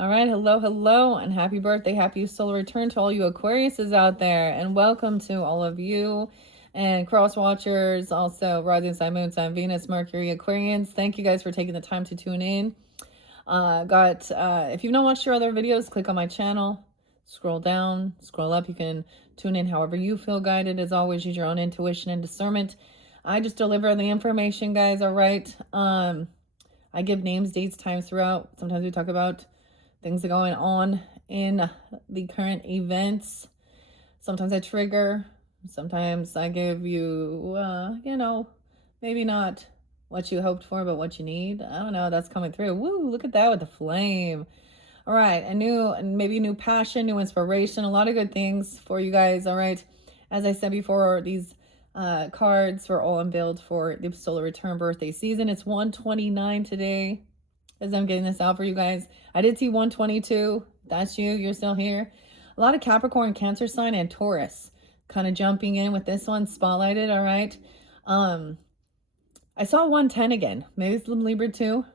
All right, hello, and happy birthday, happy solar return to all you Aquariuses out there, and welcome to all of you and cross watchers, also rising sign, moon sign, Venus, Mercury, Aquarians. Thank you guys for taking the time to tune in. If you've not watched your other videos, click on my channel, scroll down, scroll up. You can tune in however you feel guided. As always, use your own intuition and discernment. I just deliver the information, guys. All right. I give names, dates, times throughout. Sometimes we talk about things are going on in the current events. Sometimes I trigger. Sometimes I give you, maybe not what you hoped for, but what you need. I don't know. That's coming through. Woo, look at that with the flame. All right. Maybe a new passion, new inspiration, a lot of good things for you guys. All right. As I said before, these cards were all unveiled for the solar return birthday season. It's 129 today. As I'm getting this out for you guys. I did see 122. That's you. You're still here. A lot of Capricorn, Cancer sign, and Taurus kind of jumping in with this one spotlighted. All right. I saw 110 again. Maybe it's Libra too.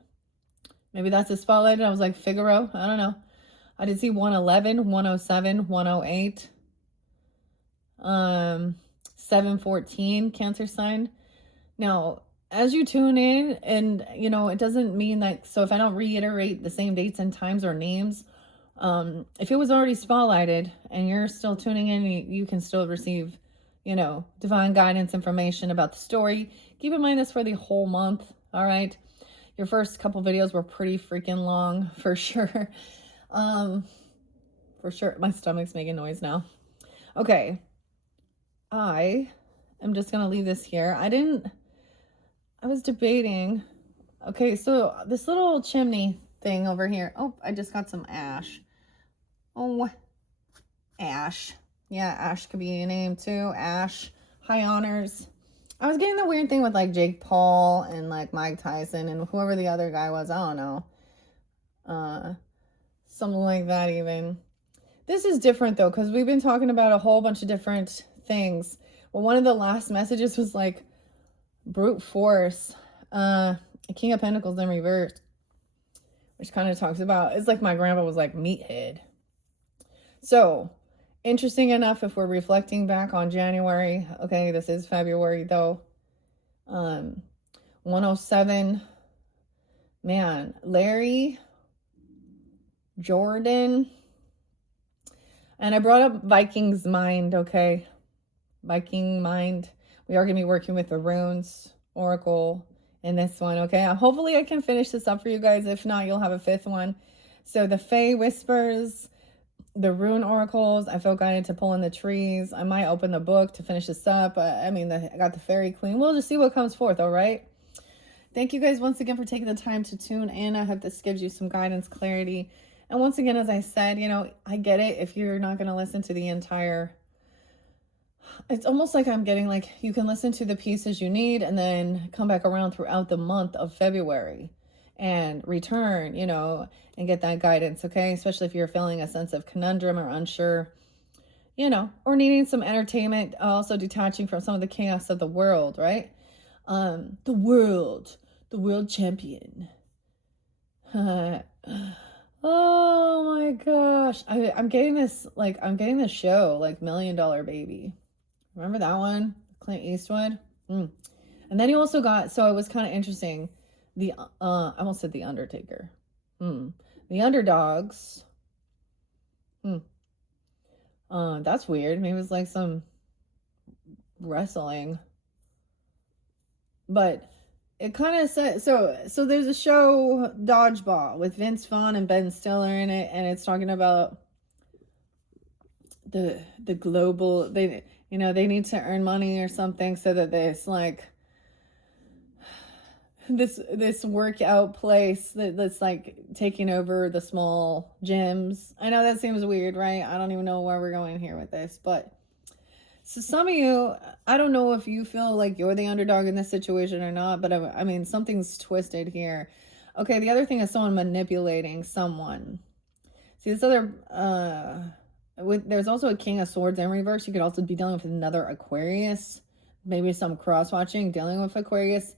Maybe that's a spotlighted. I was like Figaro. I don't know. I did see 111, 107, 108. 714 Cancer sign. Now, as you tune in, and it doesn't mean that, so if I don't reiterate the same dates and times or names, if it was already spotlighted and you're still tuning in, you can still receive divine guidance information about the story. Keep in mind this for the whole month. All right, your first couple videos were pretty freaking long, for sure. For sure. My stomach's making noise now. Okay, I am just gonna leave this here. I was debating. Okay, so this little chimney thing over here. Oh, I just got some ash. Oh, Ash. Yeah, Ash could be a name too. Ash. High honors. I was getting the weird thing with like Jake Paul and like Mike Tyson and whoever the other guy was. I don't know. Something like that even. This is different though, because we've been talking about a whole bunch of different things. Well, one of the last messages was like brute force, King of Pentacles in reverse, which kind of talks about, it's like my grandpa was like meathead. So interesting enough, if we're reflecting back on January, okay, this is February though. 107, man, Larry, Jordan, and I brought up Viking's mind, okay, Viking mind. We are going to be working with the runes oracle in this one, okay? Hopefully I can finish this up for you guys. If not, you'll have a fifth one. So the Fae whispers, the rune oracles, I feel guided to pull in the trees. I might open the book to finish this up. I got the fairy queen. We'll just see what comes forth, all right? Thank you guys once again for taking the time to tune in. I hope this gives you some guidance, clarity. And once again, as I said, I get it if you're not going to listen to the entire... It's almost like I'm getting like, you can listen to the pieces you need and then come back around throughout the month of February and return, and get that guidance, okay? Especially if you're feeling a sense of conundrum or unsure, or needing some entertainment, also detaching from some of the chaos of the world, right? The world champion. Oh my gosh. I'm getting this show, like $1 Million Baby. Remember that one? Clint Eastwood? And then he also got, so it was kind of interesting, I almost said The Undertaker. The Underdogs. That's weird. Maybe it was like some wrestling. But it kind of said, so there's a show, Dodgeball, with Vince Vaughn and Ben Stiller in it, and it's talking about the global, they need to earn money or something, so that there's like this workout place that's like taking over the small gyms. I know that seems weird, right? I don't even know where we're going here with this, but so some of you, I don't know if you feel like you're the underdog in this situation or not, but I mean, something's twisted here. Okay, the other thing is someone manipulating someone. See, this other, there's also a King of Swords in reverse. You could also be dealing with another Aquarius, maybe some cross-watching, dealing with Aquarius.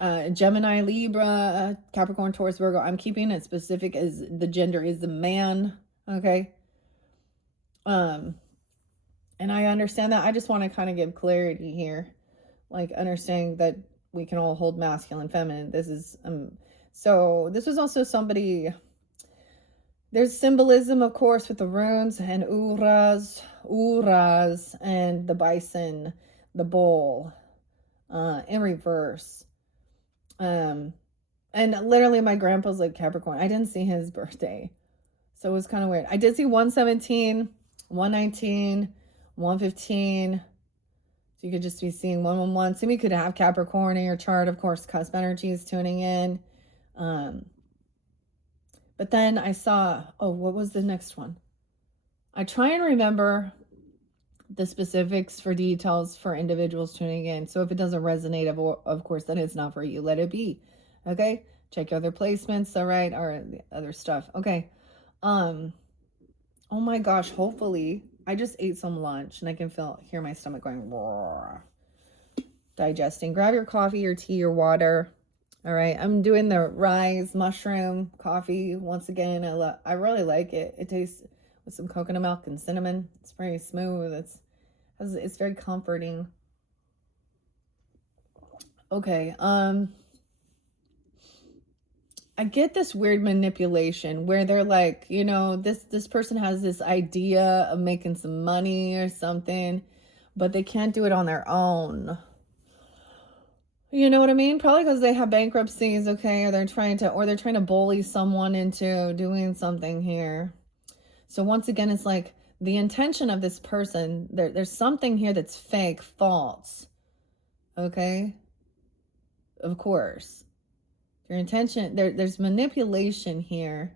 Gemini, Libra, Capricorn, Taurus, Virgo. I'm keeping it specific as the gender is the man. Okay. And I understand that. I just want to kind of give clarity here, like understanding that we can all hold masculine, feminine. This is so this was also somebody. There's symbolism, of course, with the runes and uras, and the bison, the bull, in reverse. And literally my grandpa's like Capricorn. I didn't see his birthday. So it was kind of weird. I did see 117, 119, 115. So you could just be seeing 111. So you could have Capricorn in your chart, of course, cusp energy is tuning in. But then I saw, oh, what was the next one? I try and remember the specifics for details for individuals tuning in. So if it doesn't resonate, of course, then it's not for you. Let it be. Okay? Check your other placements, all right? Or the other stuff. Okay. Oh my gosh, hopefully I just ate some lunch and I can hear my stomach going roar, digesting. Grab your coffee, your tea, your water. All right, I'm doing the rise mushroom coffee once again. I really like it. It tastes with some coconut milk and cinnamon. It's very smooth. It's very comforting. Okay, I get this weird manipulation where they're like, you know, this person has this idea of making some money or something, but they can't do it on their own. You know what I mean? Probably because they have bankruptcies, okay, or they're trying to bully someone into doing something here. So once again, it's like the intention of this person, there's something here that's fake, false. Okay? Of course. Their intention, there's manipulation here.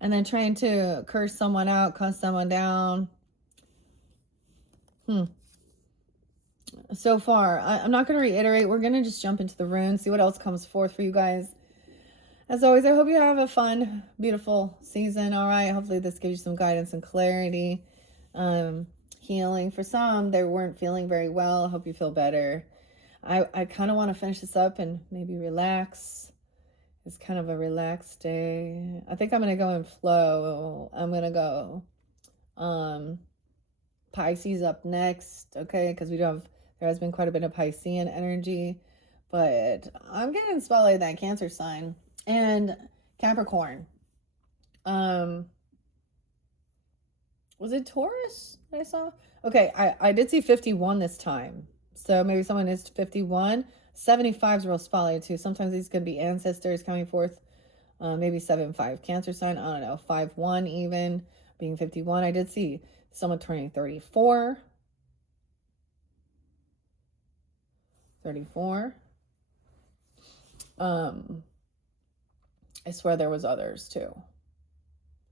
And then trying to curse someone out, cuss someone down. So far, I'm not going to reiterate. We're going to just jump into the runes, see what else comes forth for you guys. As always, I hope you have a fun, beautiful season. All right. Hopefully this gives you some guidance and clarity. Healing. For some, they weren't feeling very well. I hope you feel better. I kind of want to finish this up and maybe relax. It's kind of a relaxed day. I think I'm going to go in flow. I'm going to go Pisces up next, okay? Because there has been quite a bit of Piscean energy. But I'm getting spotlighted that Cancer sign. And Capricorn. Was it Taurus that I saw? Okay, I did see 51 this time. So maybe someone is 51. 75 is real spotlighted too. Sometimes these could be ancestors coming forth. Maybe 7-5 Cancer sign. I don't know. 5-1 even being 51. I did see someone turning 34. 34. I swear there was others too.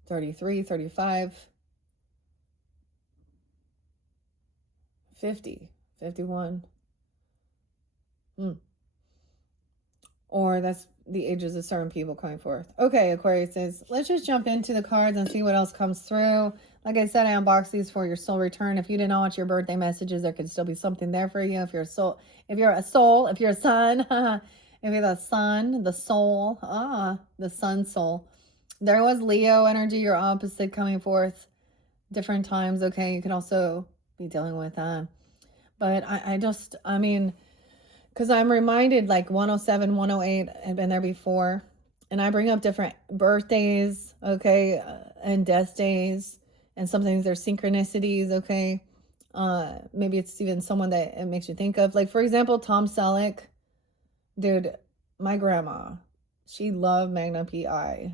33, 35, 50, 51. Or that's the ages of certain people coming forth. Okay, Aquarius says, let's just jump into the cards and see what else comes through. Like I said, I unboxed these for your soul return. If you didn't know what your birthday messages, there could still be something there for you. If you're a sun, if you're the sun, the soul, the sun soul. There was Leo energy, your opposite coming forth different times. Okay, you can also be dealing with that. But I mean, because I'm reminded like 107, 108 had been there before. And I bring up different birthdays, okay, and death days. And sometimes there's synchronicities, okay. Maybe it's even someone that it makes you think of. Like, for example, Tom Selleck. Dude, my grandma, she loved Magnum PI.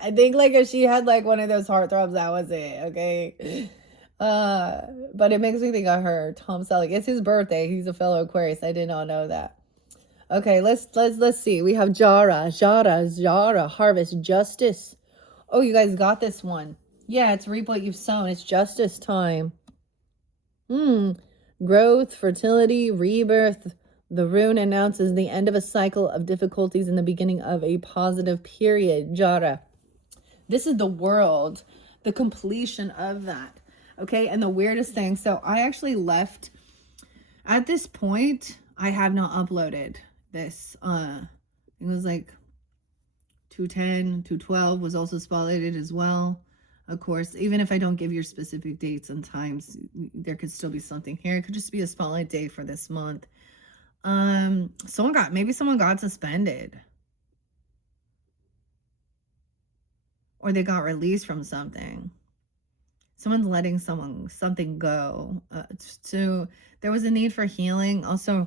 I think like if she had like one of those heartthrobs, that was it, okay? But it makes me think of her, Tom Selleck. It's his birthday. He's a fellow Aquarius. I did not know that. Okay, let's see. We have Jara, Harvest, Justice. Oh, you guys got this one. Yeah, it's reap what you've sown. It's justice time. Growth, fertility, rebirth. The rune announces the end of a cycle of difficulties and the beginning of a positive period. Jara. This is the world, the completion of that. Okay, and the weirdest thing, so I actually left, at this point, I have not uploaded this. It was like 210, 212 was also spotlighted as well. Of course, even if I don't give your specific dates and times, there could still be something here. It could just be a spotlight day for this month. Maybe someone got suspended. Or they got released from something. Someone's letting something go. So there was a need for healing. Also,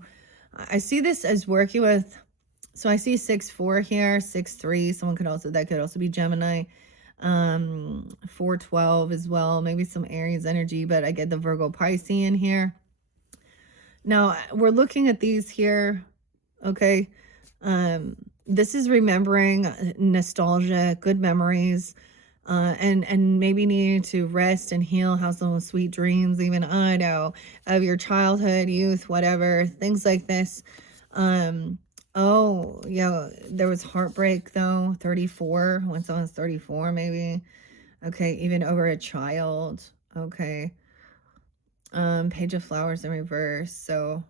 I see this as working with, so I see 6-4 here, 6-3. That could also be Gemini. 4-12 as well. Maybe some Aries energy, but I get the Virgo Piscean here. Now we're looking at these here. Okay. This is remembering nostalgia, good memories, and maybe needing to rest and heal, have some sweet dreams, even, I know, of your childhood, youth, whatever, things like this. Oh, yeah, there was heartbreak though, 34, when someone's 34 maybe. Okay, even over a child. Okay. Page of Flowers in reverse. So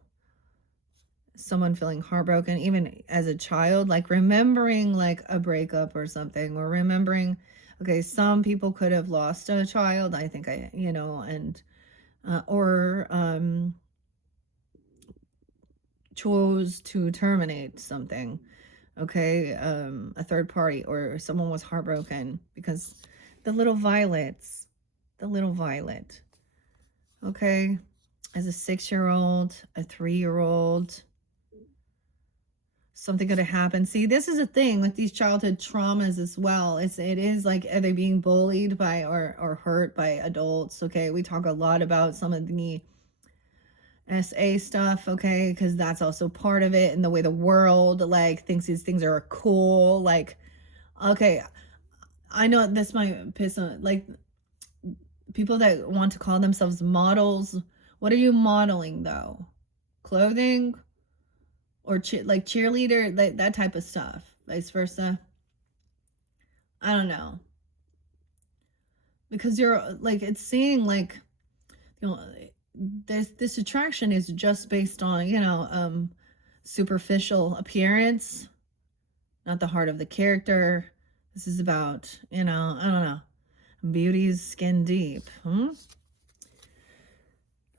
someone feeling heartbroken even as a child, like remembering like a breakup or something, or remembering, okay, some people could have lost a child, I think, and or chose to terminate something. Okay, a third party, or someone was heartbroken because the little violet, okay, as a 6-year-old, a 3-year-old, something could have happened. See, this is a thing with these childhood traumas as well. It is like, are they being bullied by or hurt by adults? Okay, we talk a lot about some of the SA stuff, okay, because that's also part of it, and the way the world like thinks these things are cool. Like, okay, I know this might piss on like people that want to call themselves models. What are you modeling though? Clothing? Or like cheerleader, like that type of stuff, vice versa. I don't know, because you're like, it's seeing like, this attraction is just based on superficial appearance, not the heart of the character. This is about, I don't know, beauty's skin deep.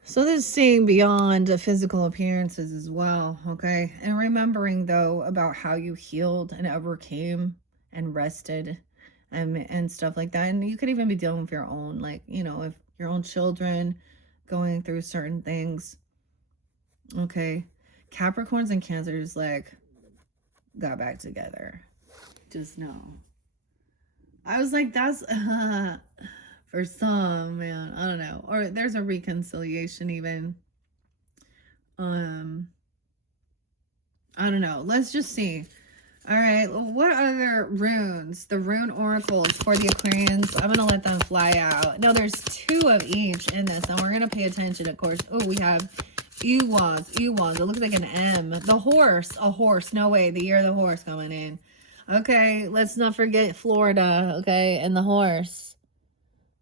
So this is seeing beyond the physical appearances as well, okay? And remembering, though, about how you healed and overcame and rested and stuff like that. And you could even be dealing with your own, like, if your own children going through certain things, okay? Capricorns and Cancers, like, got back together. Just know. I was like, that's... for some, man, I don't know. Or there's a reconciliation even. I don't know. Let's just see. All right, what other runes? The rune oracles for the Aquarians. I'm going to let them fly out. No, there's 2 of each in this, and we're going to pay attention, of course. Oh, we have Ewas. It looks like an M. The horse. A horse. No way. The year of the horse coming in. Okay, let's not forget Florida, okay, and the horse.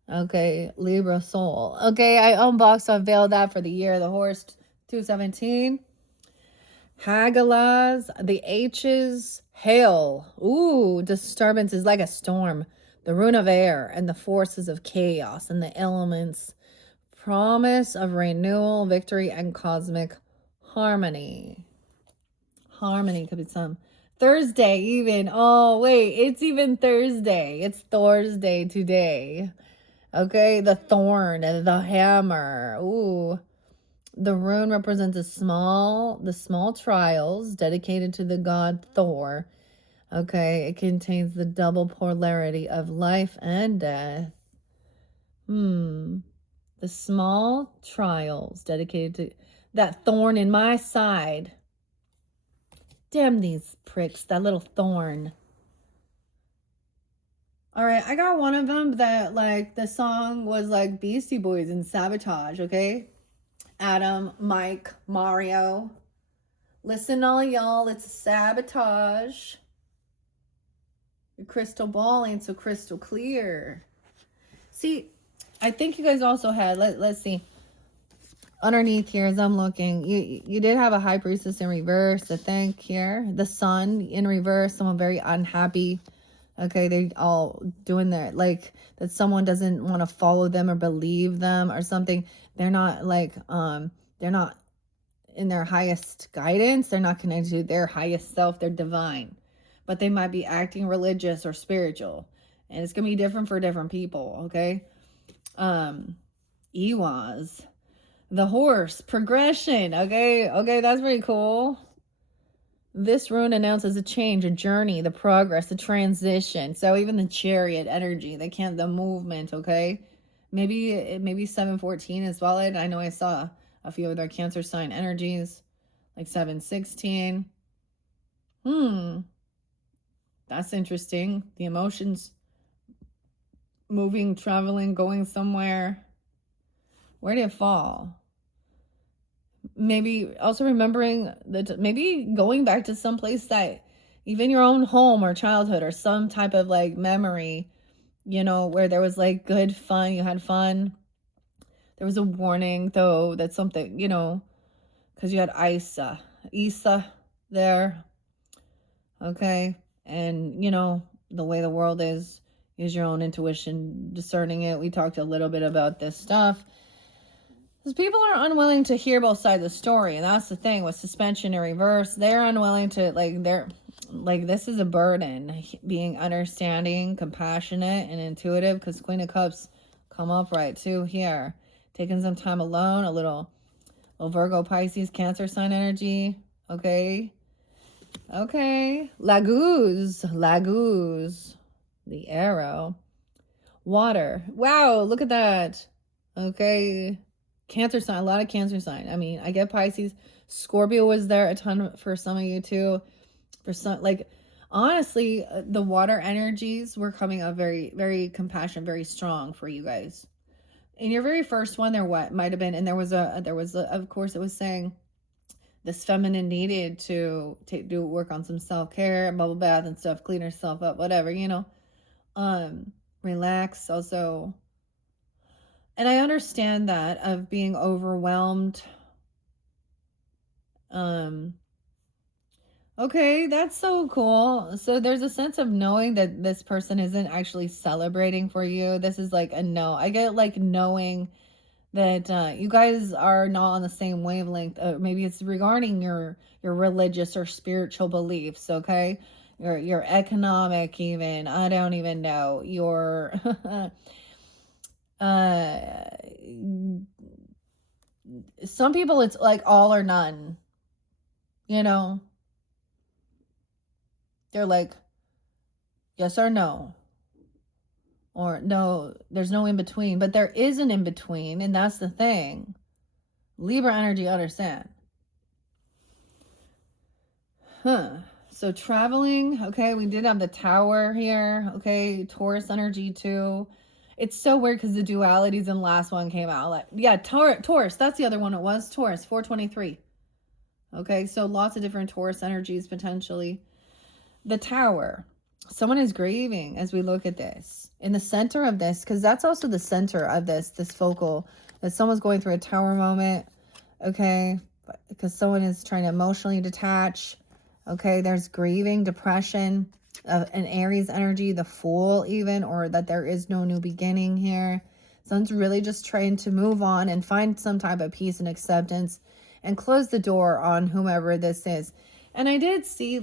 Okay, Libra soul. Okay, I unboxed, unveiled that for the year of the horse, 217. Hagalaz, the H's, hail. Ooh, disturbance is like a storm. The rune of air and the forces of chaos and the elements. Promise of renewal, victory, and cosmic harmony. Harmony could be some. Thursday even. Oh, wait, it's even Thursday. It's Thursday today. Okay, the thorn, the hammer. Ooh. The rune represents the small trials dedicated to the god Thor. Okay, it contains the double polarity of life and death. The small trials dedicated to that thorn in my side. Damn these pricks, that little thorn. All right, I got one of them that, like, the song was like Beastie Boys and Sabotage, okay? Adam, Mike, Mario. Listen, all y'all, it's Sabotage. Your crystal ball ain't so crystal clear. See, I think you guys also had, let's see. underneath here as I'm looking, you did have a high priestess in reverse, I think, here. The sun in reverse, someone very unhappy. Okay, they all doing their, like, that someone doesn't want to follow them or believe them or something. They're not like, they're not in their highest guidance. They're not connected to their highest self. They're divine, but they might be acting religious or spiritual, and it's gonna be different for different people. Okay, Ewaz, the horse progression. Okay, that's pretty cool. This rune announces a change, a journey, the progress, the transition. So even the chariot energy, the movement, okay? Maybe 714 is valid. I know I saw a few of their Cancer sign energies, like 716. That's interesting. The emotions, moving, traveling, going somewhere. Where did it fall? Maybe also remembering that, maybe going back to some place that even your own home or childhood or some type of like memory, where there was like good fun, you had fun. There was a warning though that something, because you had Isa there. Okay. And the way the world is, use your own intuition, discerning it. We talked a little bit about this stuff. Because people are unwilling to hear both sides of the story. And that's the thing with suspension and reverse. They're unwilling to, this is a burden. Being understanding, compassionate, and intuitive. Because Queen of Cups come up right too here. Taking some time alone. A little Virgo, Pisces, Cancer sign energy. Okay. Laguz. The arrow. Water. Wow, look at that. Okay. Cancer sign, a lot of Cancer sign. I mean, I get Pisces. Scorpio was there a ton for some of you too. For some, honestly, the water energies were coming up very, very compassionate, very strong for you guys. In your very first one, might have been, and there was of course, it was saying this feminine needed to do work on some self-care, bubble bath and stuff, clean herself up, whatever, relax also. And I understand that of being overwhelmed. Okay, that's so cool. So there's a sense of knowing that this person isn't actually celebrating for you. This is like a no. I get like knowing that you guys are not on the same wavelength. Maybe it's regarding your religious or spiritual beliefs, okay? Your economic, even. I don't even know. Your some people it's like all or none. They're like yes or no. Or no, there's no in between, but there is an in between, and that's the thing. Libra energy, understand. So traveling, okay, we did have the Tower here, okay, Taurus energy too. It's so weird because the dualities in the last one came out. Taurus, that's the other one. It was Taurus, 423. Okay, so lots of different Taurus energies potentially. The Tower, someone is grieving as we look at this. In the center of this, because that's also the center of this focal, that someone's going through a Tower moment, okay, because someone is trying to emotionally detach. Okay, there's grieving, depression, an Aries energy, the Fool even, or that there is no new beginning here. Someone's really just trying to move on and find some type of peace and acceptance and close the door on whomever this is. And I did see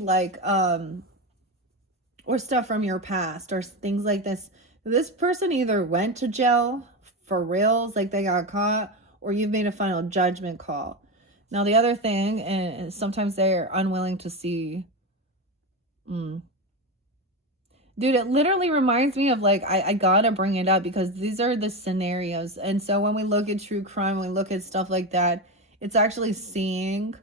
or stuff from your past or things like this. This person either went to jail for reals, like they got caught, or you've made a final judgment call. Now, the other thing, and sometimes they're unwilling to see. Dude, it literally reminds me of I gotta bring it up because these are the scenarios. And so when we look at true crime, when we look at stuff like that, it's actually seeing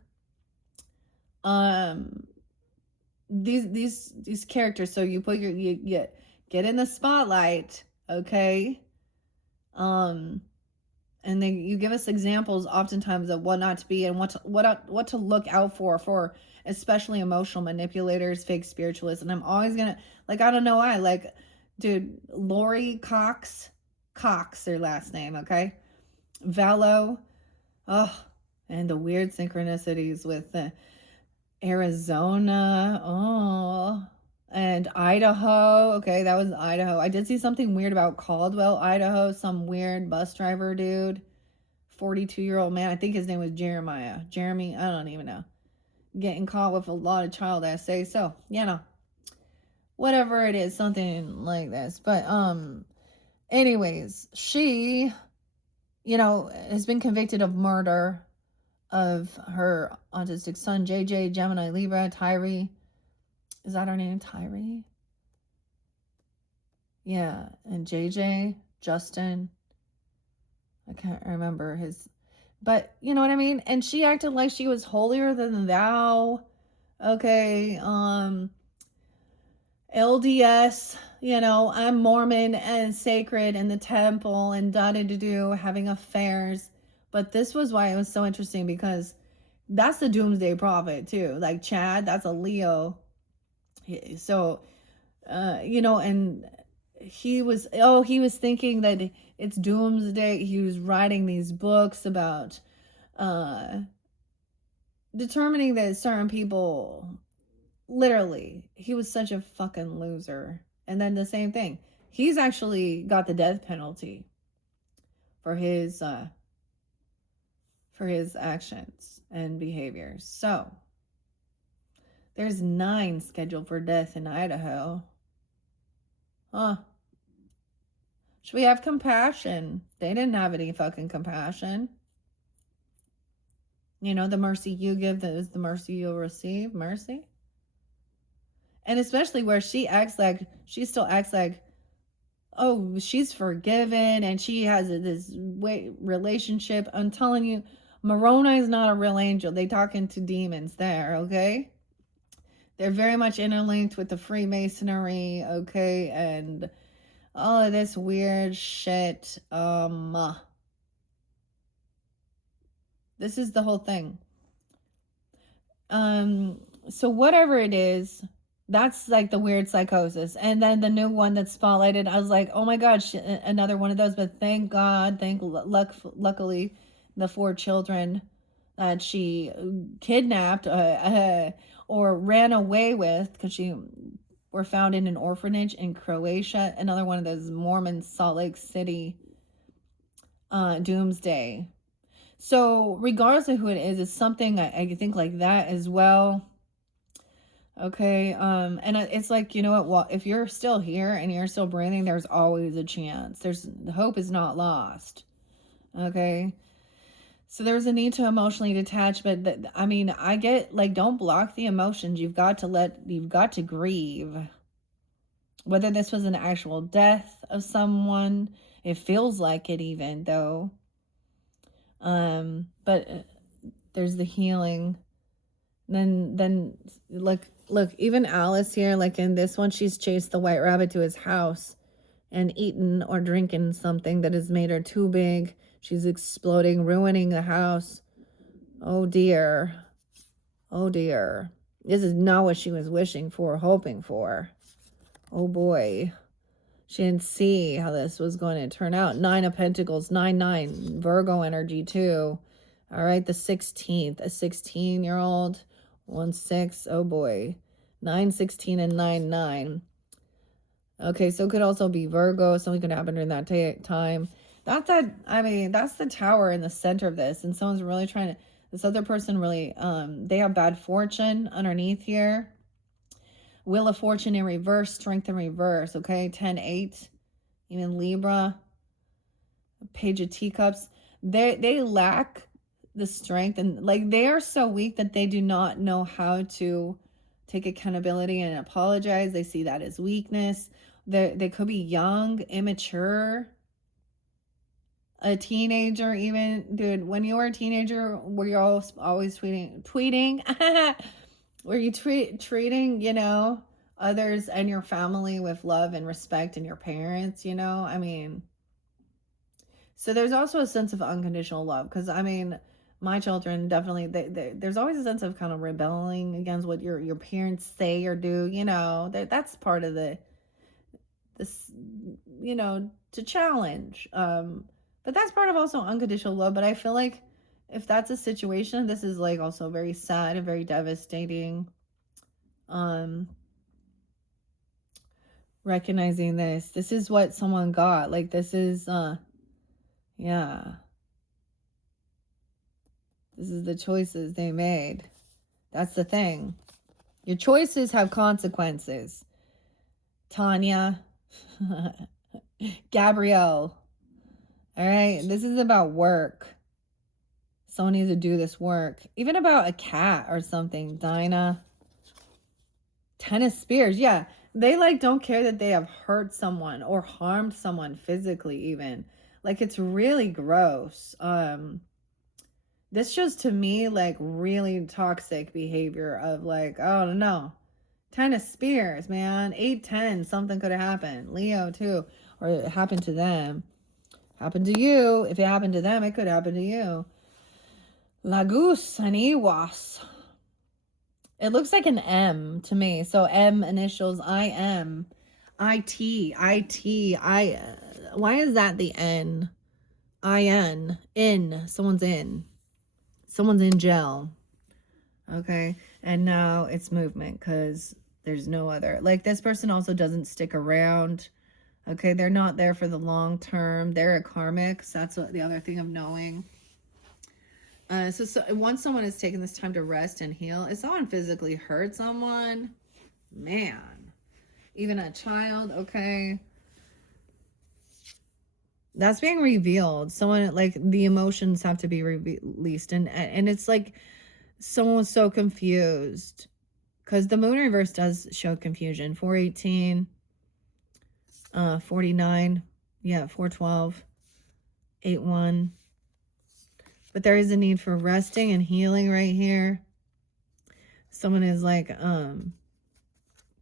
these characters. So you put you get in the spotlight, okay? And then you give us examples oftentimes of what not to be and what to look out for especially emotional manipulators, fake spiritualists. And I'm always gonna, I don't know why, dude, Lori Cox, their last name, okay? Valo, Oh, and the weird synchronicities with Arizona. Oh, and Idaho. Okay, that was Idaho. I did see something weird about Caldwell, Idaho. Some weird bus driver dude, 42-year-old man. I think his name was Jeremiah. Jeremy, I don't even know. Getting caught with a lot of child essays. So, whatever it is, something like this. But anyways, she, has been convicted of murder of her autistic son, JJ, Gemini, Libra, Tyree. Is that her name, Tyree? Yeah, and JJ, Justin. I can't remember his, but you know what I mean? And she acted like she was holier than thou. Okay, LDS, I'm Mormon and sacred in the temple and da-da-da-do, having affairs. But this was why it was so interesting, because that's the doomsday prophet too. Like Chad, that's a Leo. So, and he was thinking that it's doomsday. He was writing these books about determining that certain people, literally, he was such a fucking loser. And then the same thing, he's actually got the death penalty for his actions and behaviors. So there's 9 scheduled for death in Idaho. Huh. Should we have compassion? They didn't have any fucking compassion. The mercy you give, that is the mercy you'll receive. Mercy. And especially where she still acts like, oh, she's forgiven and she has this relationship. I'm telling you, Moroni is not a real angel. They talking to demons there, okay? They're very much interlinked with the Freemasonry, okay? And all of this weird shit. This is the whole thing. So whatever it is, that's like the weird psychosis. And then the new one that's spotlighted, I was like, oh my God, another one of those. But thank God, luckily, the 4 children that she kidnapped or ran away with, because she were found in an orphanage in Croatia. Another one of those Mormon Salt Lake City doomsday. So regardless of who it is, it's something I think like that as well. Okay, and it's like, you know what? Well, if you're still here and you're still breathing, there's always a chance. Hope is not lost. Okay, so there's a need to emotionally detach, but I get, like, don't block the emotions. You've got to grieve. Whether this was an actual death of someone, it feels like it, even though. But there's the healing. Then look, even Alice here, like in this one, she's chased the white rabbit to his house and eaten or drinking something that has made her too big. She's exploding, ruining the house. Oh dear. Oh dear. This is not what she was wishing for, hoping for. Oh boy. She didn't see how this was going to turn out. 9 of Pentacles, 9-9, Virgo energy too. All right, the 16th, a 16-year-old, 1-6, oh boy, 9-16 and 9-9. Okay, so it could also be Virgo. Something could happen during that time. That's the Tower in the center of this, and someone's really trying to. This other person really, they have bad fortune underneath here. Wheel of Fortune in reverse, Strength in reverse. Okay, 10-8, even Libra. Page of Teacups. They lack the strength, and like they are so weak that they do not know how to take accountability and apologize. They see that as weakness. They could be young, immature, a teenager even. Dude, when you were a teenager, were you always tweeting? Were you treating others and your family with love and respect, and your parents? So there's also a sense of unconditional love, because my children definitely, there's always a sense of kind of rebelling against what your parents say or do. That's part of this, to challenge. But that's part of also unconditional love. But I feel like if that's a situation, this is like also very sad and very devastating. Recognizing this is what someone got. Like, this is yeah, this is the choices they made. That's the thing. Your choices have consequences. Tanya, Gabrielle. All right, this is about work. Someone needs to do this work. Even about a cat or something. Dinah. Ten of Spears. Yeah, they like don't care that they have hurt someone or harmed someone physically even. Like, it's really gross. This shows to me like really toxic behavior of like, oh no. 10 of Spears, man. 8-10, something could have happened. Leo too. Or it happened to them. Happened to you. If it happened to them, it could happen to you. Lagus and Iwas. It looks like an M to me. So M initials, I-M. I-T. I-T. Why is that the N? I-N. In. Someone's in. Someone's in jail. Okay. And now it's movement because there's no other. Like, this person also doesn't stick around. Okay. They're not there for the long term. They're a karmic. So that's what the other thing of knowing. So once someone has taken this time to rest and heal, if someone physically hurt someone, man, even a child, okay, that's being revealed. Someone, like, the emotions have to be released, and it's like someone's so confused because the moon reverse does show confusion. 418, 49, yeah, 412, 81. But there is a need for resting and healing right here. Someone is like,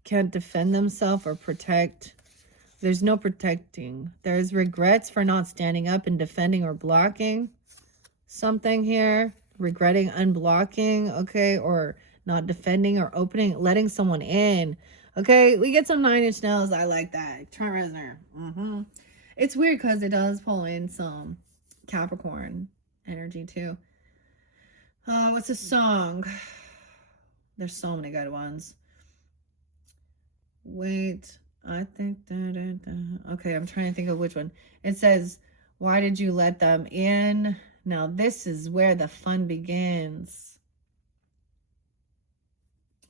can't defend themselves or protect. There's no protecting. There's regrets for not standing up and defending or blocking something here. Regretting unblocking, okay, or not defending or opening, letting someone in. Okay, we get some 9-inch nails. I like that. Trent Reznor. It's weird because it does pull in some Capricorn energy too. What's a song? There's so many good ones. Wait, I think okay, I'm trying to think of which one. It says, why did you let them in? Now this is where the fun begins.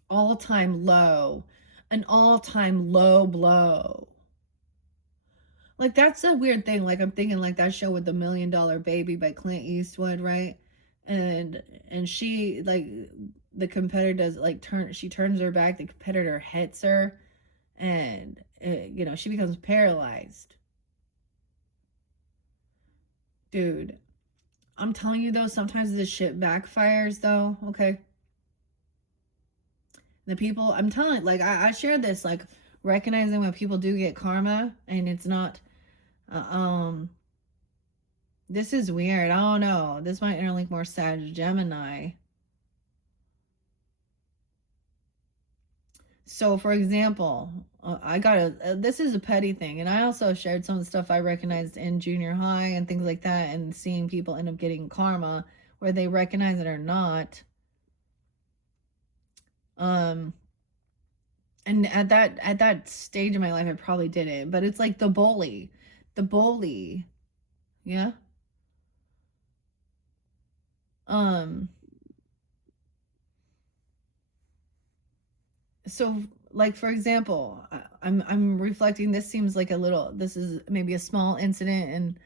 All-time low. An all-time low blow. Like, that's a weird thing. Like, I'm thinking like that show with the $1 Million Baby by Clint Eastwood, right? And she, like, the competitor does, like, she turns her back, the competitor hits her, and you know, she becomes paralyzed. Dude, I'm telling you though, sometimes this shit backfires though, okay? The people, I'm telling, like, I shared this, like, recognizing when people do get karma and it's not this is weird. I don't know. This might interlink more Sag Gemini. So, for example, I got this is a petty thing. And I also shared some of the stuff I recognized in junior high and things like that. And seeing people end up getting karma, where they recognize it or not. And at that stage of my life, I probably did it. But it's like the bully. The bully. Yeah. So, like, for example, I'm reflecting, this seems like this is maybe a small incident,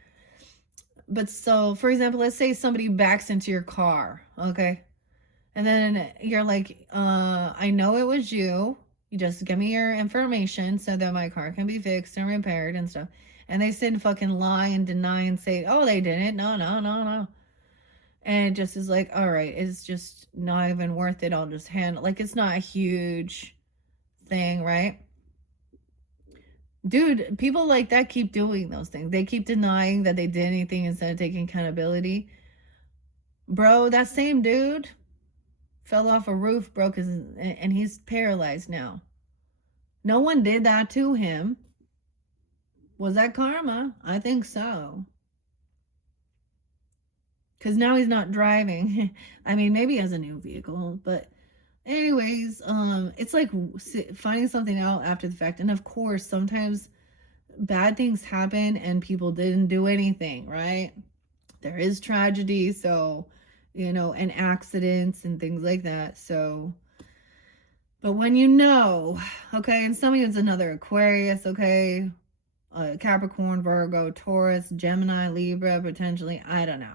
but so, for example, let's say somebody backs into your car, okay? And then you're like, I know it was you. You just give me your information so that my car can be fixed and repaired and stuff. And they sit and fucking lie and deny and say, oh, they didn't. No, no, no, no. And it just is like, all right, it's just not even worth it. I'll just handle, like, it's not a huge thing, right? Dude, people like that keep doing those things. They keep denying that they did anything instead of taking accountability. Bro, that same dude fell off a roof, and he's paralyzed now. No one did that to him. Was that karma? I think so. Because now he's not driving. I mean, maybe he has a new vehicle, but anyways, it's like finding something out after the fact. And of course, sometimes bad things happen and people didn't do anything, right? There is tragedy, so, and accidents and things like that. So, but when okay, and some of it's another Aquarius, okay, Capricorn, Virgo, Taurus, Gemini, Libra, potentially, I don't know.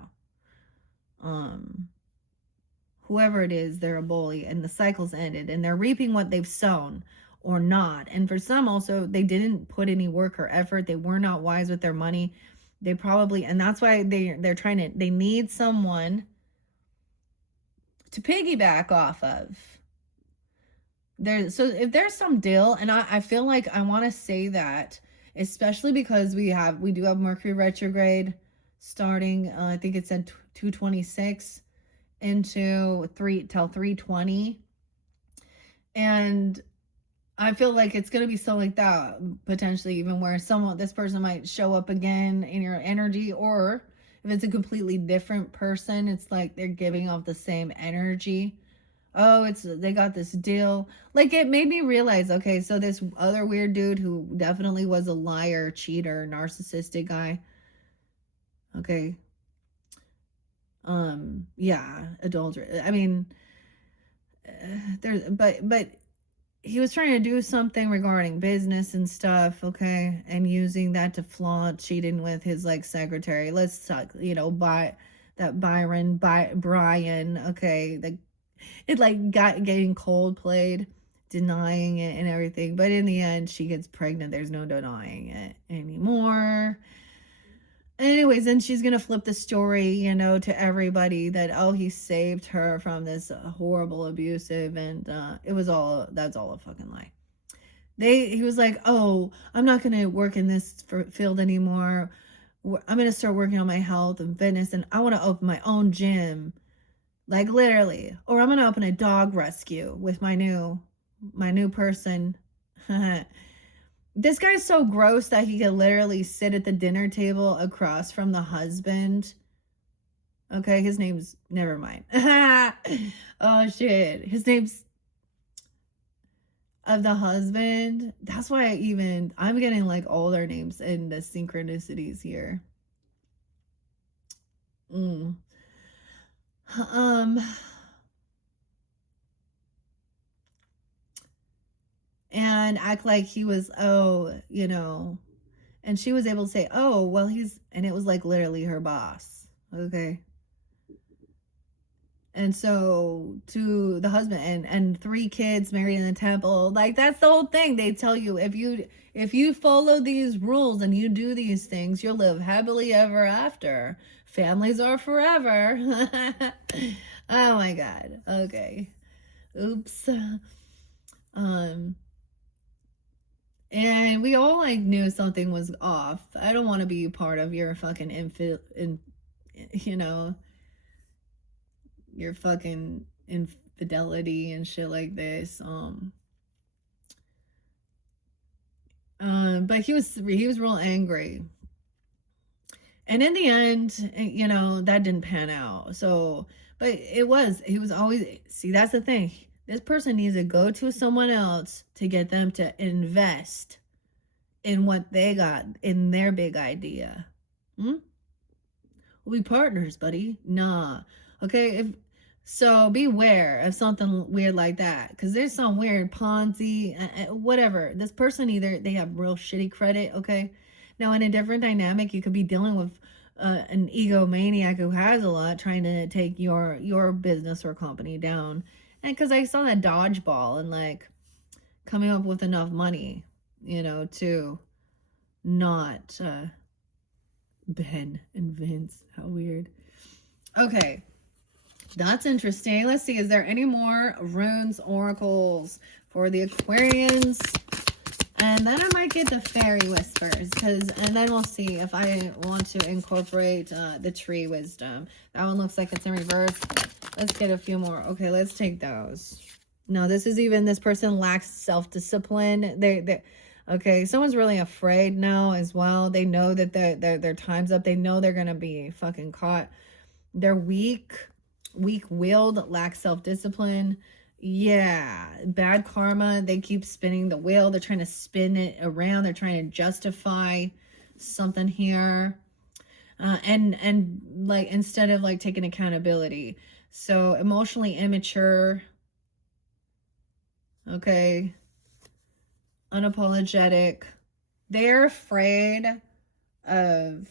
Whoever it is, they're a bully and the cycle's ended and they're reaping what they've sown or not. And for some also, they didn't put any work or effort. They were not wise with their money. They probably, and that's why they need someone to piggyback off of. So if there's some deal, and I feel like I want to say that, especially because we do have Mercury retrograde starting, I think it's at 226 into 320, and I feel like it's going to be so like that, potentially, even where this person might show up again in your energy, or if it's a completely different person, it's like they're giving off the same energy. Oh, they got this deal. Like, it made me realize, okay, so this other weird dude who definitely was a liar, cheater, narcissistic guy. Okay. Yeah, adultery. I mean, but he was trying to do something regarding business and stuff, okay, and using that to flaunt cheating with his like secretary. Let's talk, Brian, okay, it like getting cold played, denying it and everything, but in the end she gets pregnant. There's no denying it anymore. Anyways, then she's gonna flip the story, to everybody that, oh, he saved her from this horrible abusive, and that's all a fucking lie. He was like, oh, I'm not gonna work in this field anymore. I'm gonna start working on my health and fitness, and I want to open my own gym, like literally, or I'm gonna open a dog rescue with my new person. This guy's so gross that he could literally sit at the dinner table across from the husband. Okay, his name's, never mind. Oh shit, his name's of the husband. That's why I'm getting like all their names in the synchronicities here. And act like he was, and she was able to say, oh, well, and it was like literally her boss. Okay. And so to the husband and 3 kids married in the temple, like that's the whole thing. They tell you, if you follow these rules and you do these things, you'll live happily ever after. Families are forever. Oh my God. Okay. Oops. And we all like knew something was off. I don't want to be part of your fucking your fucking infidelity and shit like this. But he was real angry. And in the end, that didn't pan out. So, but he was always, see, that's the thing. This person needs to go to someone else to get them to invest in what they got in their big idea. We'll be partners, buddy. Nah. Okay. So beware of something weird like that, because there's some weird Ponzi, whatever. This person, either they have real shitty credit, okay? Now, in a different dynamic, you could be dealing with an egomaniac who has a lot, trying to take your business or company down. And because I saw that dodgeball and like coming up with enough money, to not Ben and Vince. How weird. Okay. That's interesting. Let's see. Is there any more runes, oracles for the Aquarians? And then I might get the fairy whispers, and then we'll see if I want to incorporate the tree wisdom. That one looks like it's in reverse. Let's get a few more. Okay, let's take those. No, this person lacks self-discipline. Okay, someone's really afraid now as well. They know that their time's up. They know they're gonna be fucking caught. They're weak-willed, lack self-discipline. Yeah, bad karma. They keep spinning the wheel. They're trying to spin it around. They're trying to justify something here. And like, instead of like taking accountability. So emotionally immature. Okay. Unapologetic. They're afraid of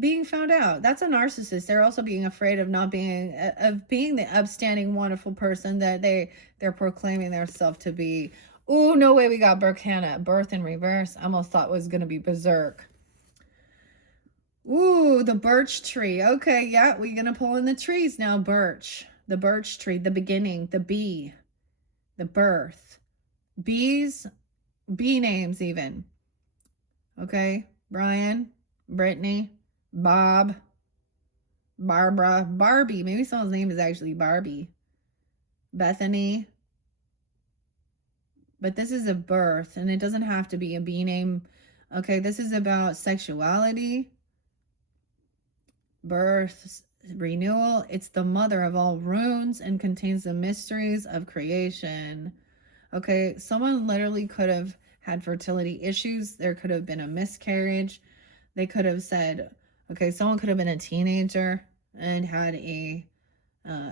being found out. That's a narcissist. They're also being afraid of not being the upstanding, wonderful person that they're proclaiming themselves to be. Oh, no way, we got Burkana, birth in reverse. I almost thought it was gonna be berserk. Ooh, the birch tree. Okay, yeah, we're gonna pull in the trees now. Birch, the birch tree, the beginning, the bee, the birth, bees, bee names even. Okay, Brian, Brittany, Bob, Barbara, Barbie. Maybe someone's name is actually Barbie. Bethany. But this is a birth, and it doesn't have to be a bee name. Okay, this is about sexuality, birth, renewal. It's the mother of all runes and contains the mysteries of creation. Okay, someone literally could have had fertility issues. There could have been a miscarriage. They could have said, okay, someone could have been a teenager and had a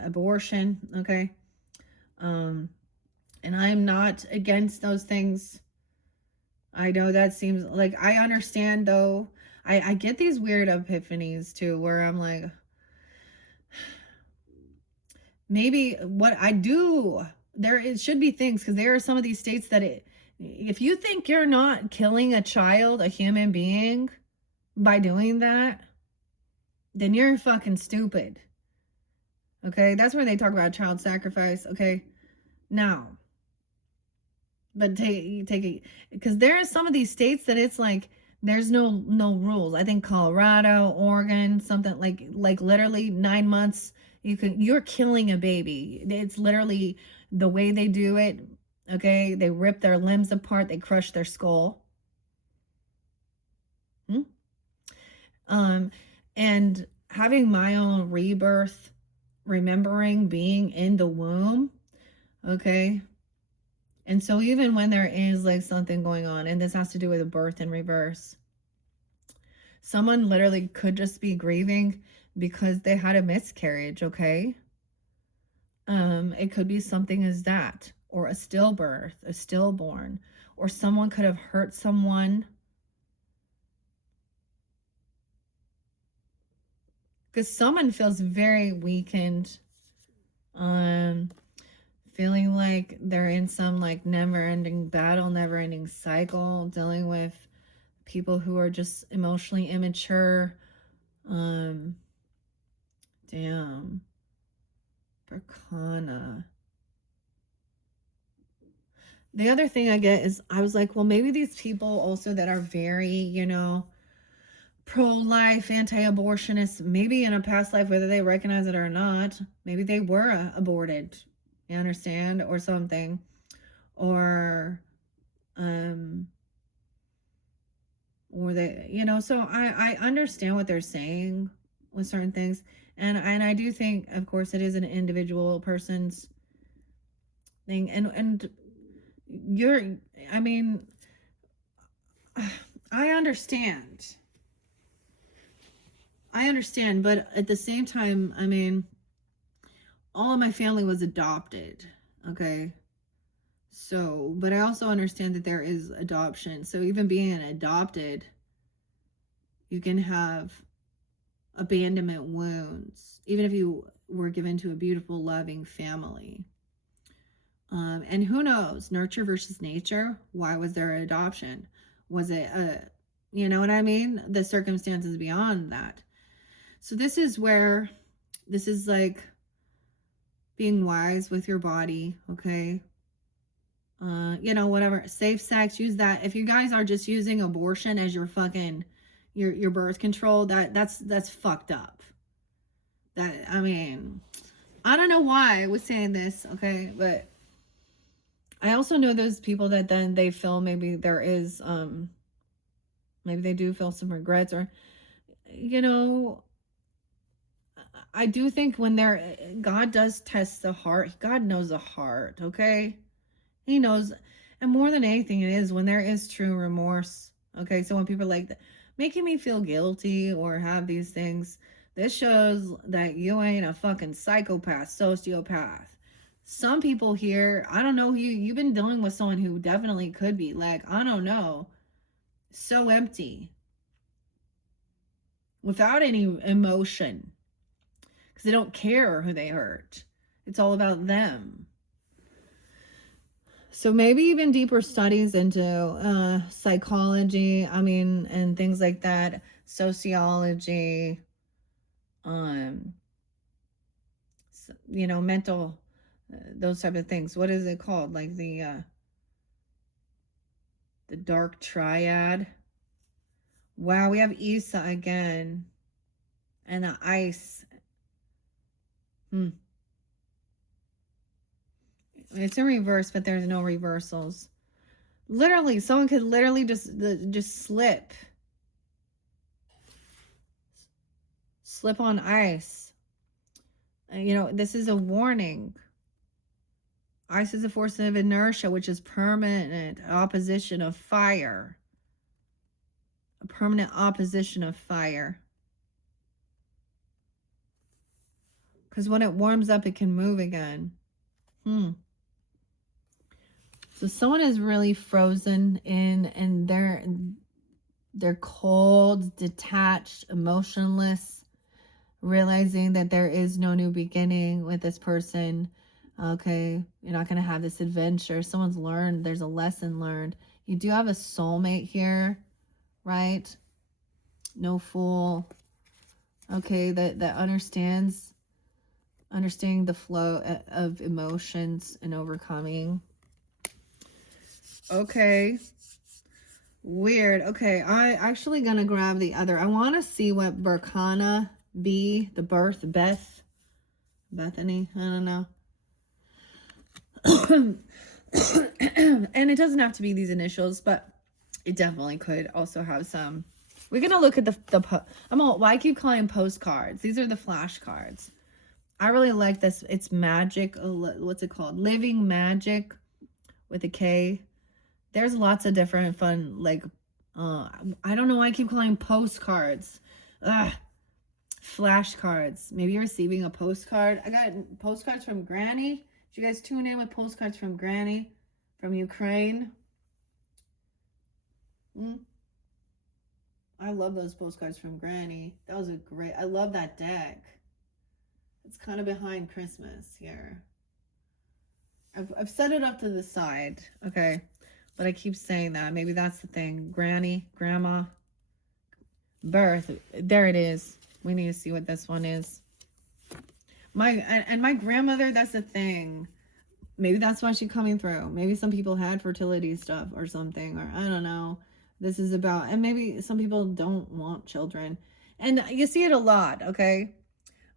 abortion. Okay, and I am not against those things. I know that seems like, I understand though. I get these weird epiphanies too, where I'm like, maybe what I do, it should be things, because there are some of these states that if you think you're not killing a child, a human being, by doing that, then you're fucking stupid. Okay, that's where they talk about child sacrifice. Okay, now, but take it, because there are some of these states that it's like there's no rules. I think Colorado, Oregon, something like literally 9 months you're killing a baby. It's literally the way they do it. Okay, they rip their limbs apart, they crush their skull. And having my own rebirth, remembering being in the womb. Okay, and so even when there is like something going on, and this has to do with a birth in reverse, someone literally could just be grieving because they had a miscarriage. Okay, it could be something as that, or a stillbirth, a stillborn, or someone could have hurt someone, because someone feels very weakened, feeling like they're in some like never-ending battle, never-ending cycle, dealing with people who are just emotionally immature. Damn. Berkana. The other thing I get is, I was like, well, maybe these people also that are very, pro-life, anti-abortionists, maybe in a past life, whether they recognize it or not, maybe they were aborted, you understand, or something, or they, so I understand what they're saying with certain things, and I do think, of course, it is an individual person's thing, and I mean, I understand, but at the same time, I mean, all of my family was adopted. Okay, so, but I also understand that there is adoption. So even being an adopted, you can have abandonment wounds, even if you were given to a beautiful, loving family. And who knows, nurture versus nature. Why was there an adoption? Was it you know what I mean? The circumstances beyond that. So this is like being wise with your body. Okay, whatever, safe sex, use that. If you guys are just using abortion as your fucking your birth control, that's fucked up. That, I mean, I don't know why I was saying this, okay, but I also know those people that then they feel maybe there is Maybe they do feel some regrets, or, you know, I do think when God does test the heart. God knows the heart, okay? He knows. And more than anything, it is when there is true remorse. Okay, so when people are like, making me feel guilty or have these things, this shows that you ain't a fucking psychopath, sociopath. Some people here, I don't know, you've been dealing with someone who definitely could be, like, I don't know, so empty, without any emotion, because they don't care who they hurt. It's all about them. So maybe even deeper studies into psychology, and things like that, sociology, mental, those type of things. What is it called? Like the dark triad. Wow, we have Isa again, and the ice. It's in reverse, but there's no reversals. Literally, someone could literally just slip on ice. This is a warning. Ice is a force of inertia, which is permanent opposition of fire. A permanent opposition of fire. Because when it warms up, it can move again. So someone is really frozen in, and they're cold, detached, emotionless, realizing that there is no new beginning with this person. Okay, you're not going to have this adventure. Someone's learned. There's a lesson learned. You do have a soulmate here, right? No fool. Okay, that understanding the flow of emotions and overcoming. Okay. Weird. Okay, I actually gonna grab the other. I want to see what Berkana B, the birth, Bethany, I don't know. And it doesn't have to be these initials, but it definitely could also have some. We're gonna look at why I keep calling them postcards. These are the flashcards. I really like this. It's magic. What's it called? Living Magic with a K. There's lots of different fun, like, I don't know why I keep calling postcards. Flashcards. Maybe you're receiving a postcard. I got postcards from Granny. Did you guys tune in with postcards from Granny from Ukraine? I love those postcards from Granny. That was I love that deck. It's kind of behind Christmas here. I've set it up to the side, okay? But I keep saying that. Maybe that's the thing. Granny, grandma, birth. There it is. We need to see what this one is. My grandmother, that's the thing. Maybe that's why she's coming through. Maybe some people had fertility stuff or something, or I don't know. This is about, and maybe some people don't want children. And you see it a lot, okay?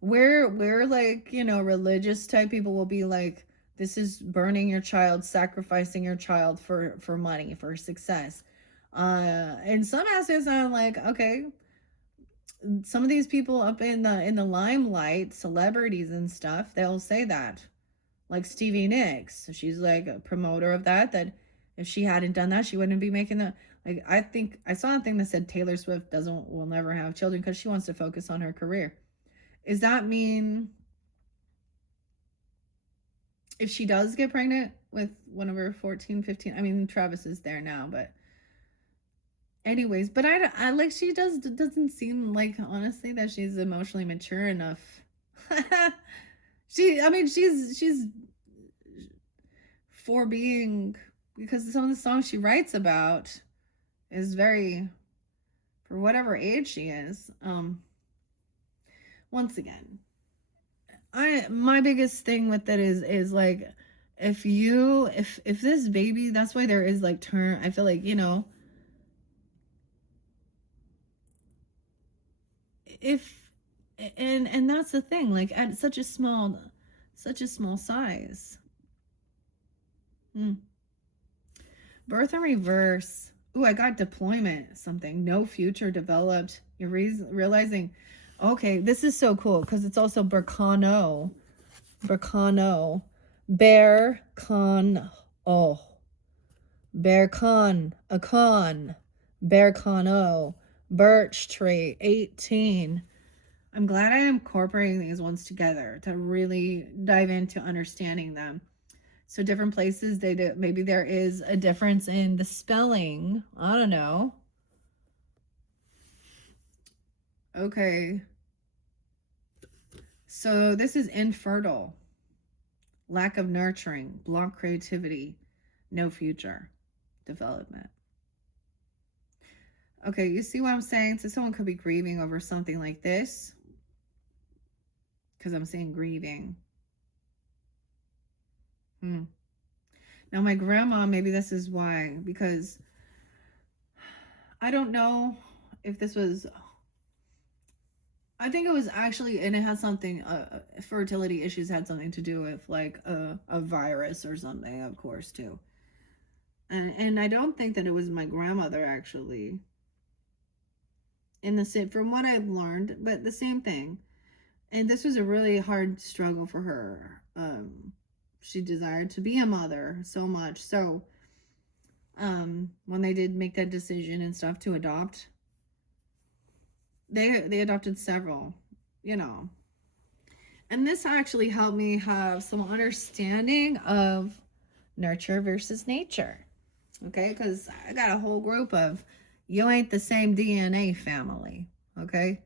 We're like, religious type people will be like, this is burning your child, sacrificing your child for money, for success. In some aspects, I'm like, okay, some of these people up in the limelight, celebrities and stuff, they'll say that. Like Stevie Nicks, she's like a promoter of that if she hadn't done that, she wouldn't be making the, like, I think I saw a thing that said Taylor Swift will never have children because she wants to focus on her career. Does that mean if she does get pregnant with one of her 14, 15, Travis is there now, but anyways, but I like, she doesn't seem like, honestly, that she's emotionally mature enough. She's for being, because some of the songs she writes about is very, for whatever age she is. Once again, my biggest thing with it is like, if this baby, that's why there is like I feel like, and that's the thing, like, at such a small size. Birth in reverse. Ooh, I got deployment, something. No future developed. You're realizing, okay, this is so cool because it's also Berkano. Berkano. Bear con. Oh. Bear con. A con. Bear cono. Birch tree. 18. I'm glad I am incorporating these ones together to really dive into understanding them. So different places, they do, maybe there is a difference in the spelling. I don't know. Okay. So this is infertile. Lack of nurturing, block creativity, no future development. Okay, you see what I'm saying? So someone could be grieving over something like this. Because I'm saying grieving. Now my grandma, maybe this is why. Because I don't know if this was... I think it was actually, and it had something, fertility issues had something to do with like a virus or something, of course, too. And I don't think that it was my grandmother actually. In the same, from what I've learned, but the same thing. And this was a really hard struggle for her. She desired to be a mother so much. So, when they did make that decision and stuff to adopt, they adopted several, you know. And this actually helped me have some understanding of nurture versus nature. Okay, because I got a whole group of you ain't the same DNA family. Okay.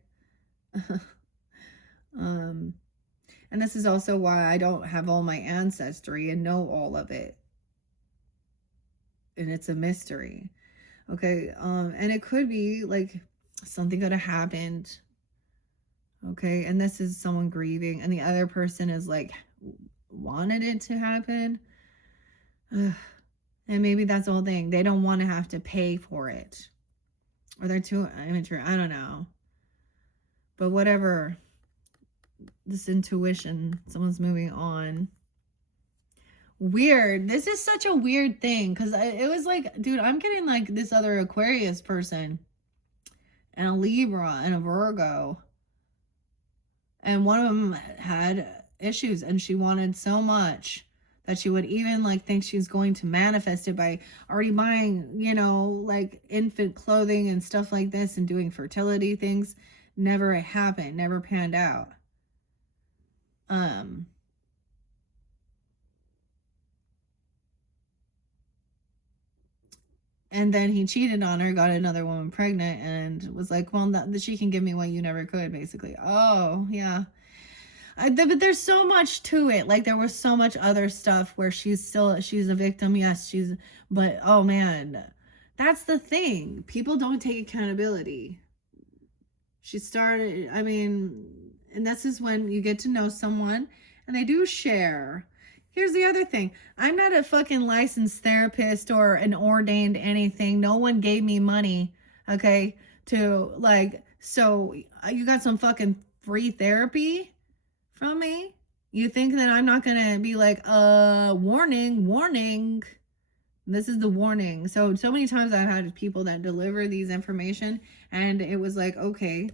And this is also why I don't have all my ancestry and know all of it. And it's a mystery. Okay. And it could be like something could have happened. Okay. And this is someone grieving, and the other person is like wanted it to happen. Ugh. And maybe that's the whole thing. They don't want to have to pay for it. Or they're too immature. I don't know. But whatever. This intuition. Someone's moving on. Weird. This is such a weird thing. Because it was like, dude, I'm getting like this other Aquarius person. And a Libra and a Virgo. And one of them had issues. And she wanted so much that she would even like think she's going to manifest it by already buying, you know, like infant clothing and stuff like this and doing fertility things. Never happened, never panned out. And then he cheated on her, got another woman pregnant, and was like, well, she can give me what you never could, basically. Oh, yeah. But there's so much to it. Like there was so much other stuff where she's a victim. Yes, but oh man, that's the thing. People don't take accountability. She started, I mean, and this is when you get to know someone and they do share. Here's the other thing. I'm not a fucking licensed therapist or an ordained anything. No one gave me money, okay, to like, so you got some fucking free therapy from me? You think that I'm not gonna be like, warning. This is the warning. So many times I've had people that deliver these information and it was like, okay,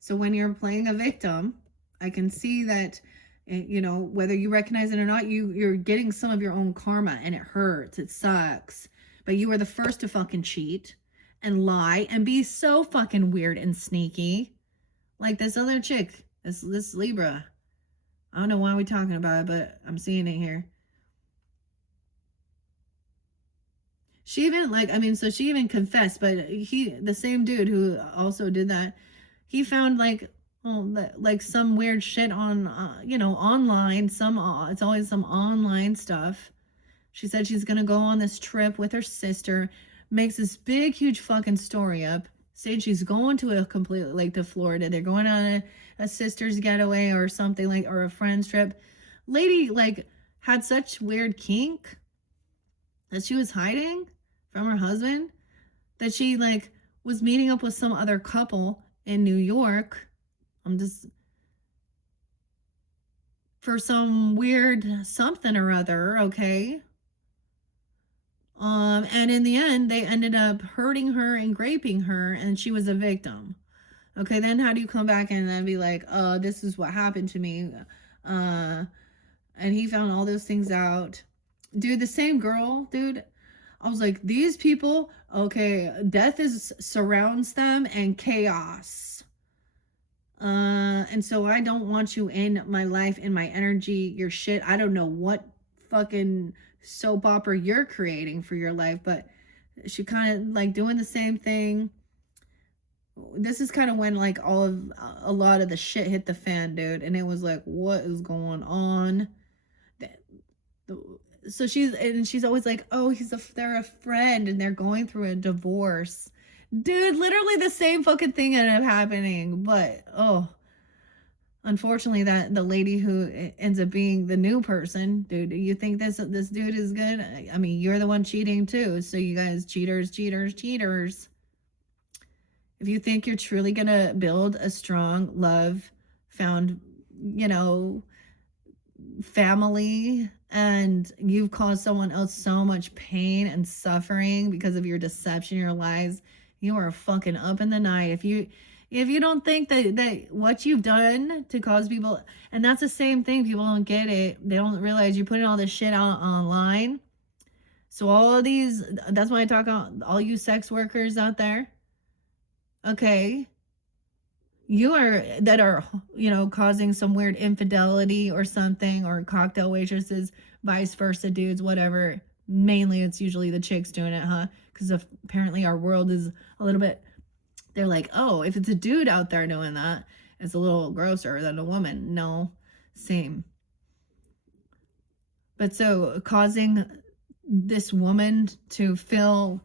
so when you're playing a victim, I can see that, you know, whether you recognize it or not, you're getting some of your own karma and it hurts, it sucks. But you were the first to fucking cheat and lie and be so fucking weird and sneaky. Like this other chick, this Libra. I don't know why we're talking about it, but I'm seeing it here. She even so she even confessed, but the same dude who also did that, he found like, like some weird shit on, online. It's always some online stuff. She said she's going to go on this trip with her sister, makes this big, huge fucking story up, saying she's going to to Florida. They're going on a sister's getaway or something or a friend's trip. Lady, had such weird kink that she was hiding from her husband, that she, was meeting up with some other couple in New York. For some weird something or other, okay? And in the end, they ended up hurting her and raping her, and she was a victim. Okay, then how do you come back and then be like, this is what happened to me? Uh, and he found all those things out. Dude, the same girl, dude. I was like, these people, okay, death is surrounds them and chaos. And so I don't want you in my life, in my energy, your shit. I don't know what fucking soap opera you're creating for your life, but she kind of like doing the same thing. This is kind of when like a lot of the shit hit the fan, dude, and it was like, what is going on? So she's always like, oh, they're a friend and they're going through a divorce. Dude, literally the same fucking thing ended up happening, but unfortunately, that the lady who ends up being the new person, dude, you think this dude is good? I mean, you're the one cheating too, so you guys, cheaters, cheaters, cheaters. If you think you're truly gonna build a strong love found, family, and you've caused someone else so much pain and suffering because of your deception, your lies, you are fucking up in the night. If you don't think that what you've done to cause people, and that's the same thing, people don't get it. They don't realize you're putting all this shit out online. So all of these, that's why I talk about all you sex workers out there. Okay, you are that are causing some weird infidelity or something, or cocktail waitresses, vice versa, dudes, whatever. Mainly it's usually the chicks doing it, huh? Because apparently our world is a little bit, they're like, oh, if it's a dude out there doing that, it's a little grosser than a woman. No, same. But so causing this woman to feel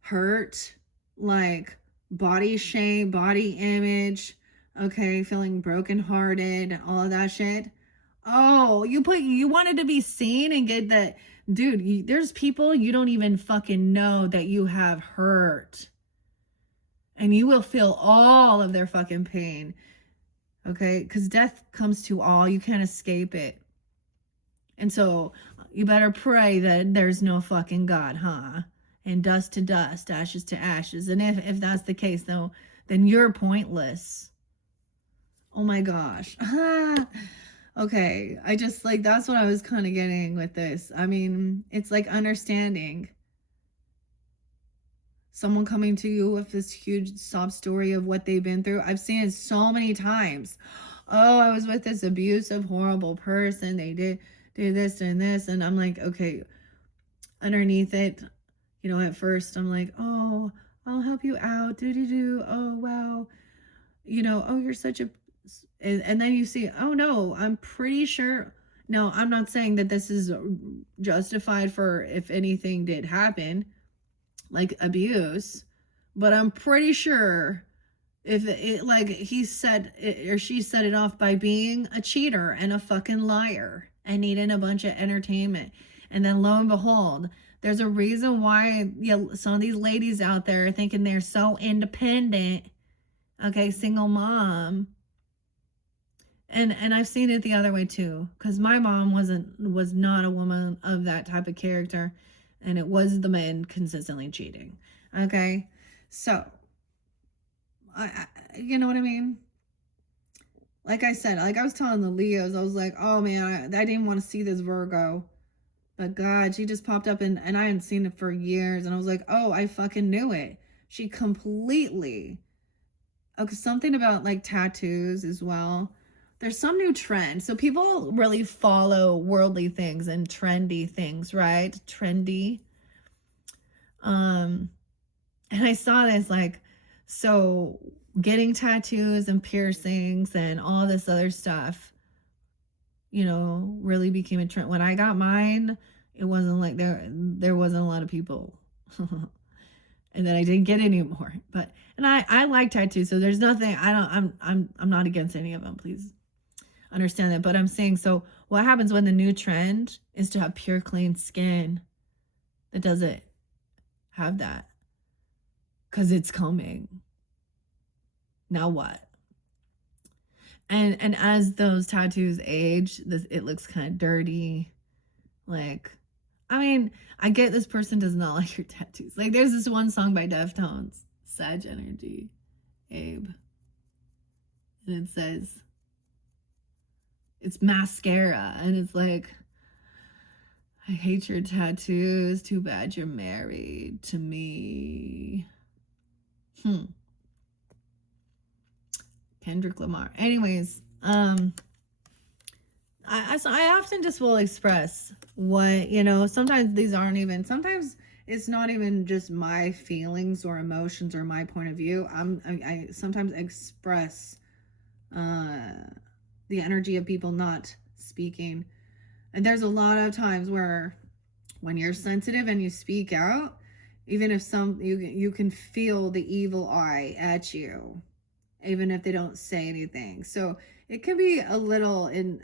hurt, like body shame, body image, okay, feeling brokenhearted, all of that shit. Oh, you wanted to be seen and get that, dude. There's people you don't even fucking know that you have hurt, and you will feel all of their fucking pain, okay? Because death comes to all. You can't escape it. And so you better pray that there's no fucking God, huh? And dust to dust, ashes to ashes. And if that's the case, though, then you're pointless. Oh my gosh. Okay. I just like, that's what I was kind of getting with this. I mean, it's like understanding someone coming to you with this huge sob story of what they've been through. I've seen it so many times. Oh, I was with this abusive, horrible person. They did this and this. And I'm like, okay, underneath it, at first I'm like, oh, I'll help you out. Do. Oh, wow. Oh, you're such a, and then you see, oh no, I'm pretty sure. No, I'm not saying that this is justified for if anything did happen, like abuse, but I'm pretty sure if it, like he said it, or she set it off by being a cheater and a fucking liar and needing a bunch of entertainment. And then lo and behold, there's a reason why some of these ladies out there are thinking they're so independent. Okay, single mom. And I've seen it the other way too, because my mom was not a woman of that type of character, and it was the men consistently cheating. Okay, so you know what I mean. Like I said, like I was telling the Leos, I was like, oh man, I didn't want to see this Virgo, but God, she just popped up, and I hadn't seen it for years, and I was like, oh, I fucking knew it. She completely. Okay, something about like tattoos as well. There's some new trend. So people really follow worldly things and trendy things, right? Trendy. And I saw this like, so getting tattoos and piercings and all this other stuff, really became a trend. When I got mine, it wasn't like there wasn't a lot of people. And then I didn't get any more. But and I like tattoos, so there's nothing, I'm not against any of them, please understand that. But I'm saying, so what happens when the new trend is to have pure clean skin that doesn't have that? Because it's coming. Now what? And as those tattoos age, it looks kind of dirty. Like, I mean, I get this person does not like your tattoos. Like, there's this one song by Deftones, Sag Energy, Abe. And it says, it's mascara. And it's like, I hate your tattoos. Too bad you're married to me. Kendrick Lamar. Anyways, I often just will express what, sometimes these aren't even, sometimes it's not even just my feelings or emotions or my point of view. I sometimes express the energy of people not speaking. And there's a lot of times where when you're sensitive and you speak out, even if you can feel the evil eye at you, even if they don't say anything. So it can be a little in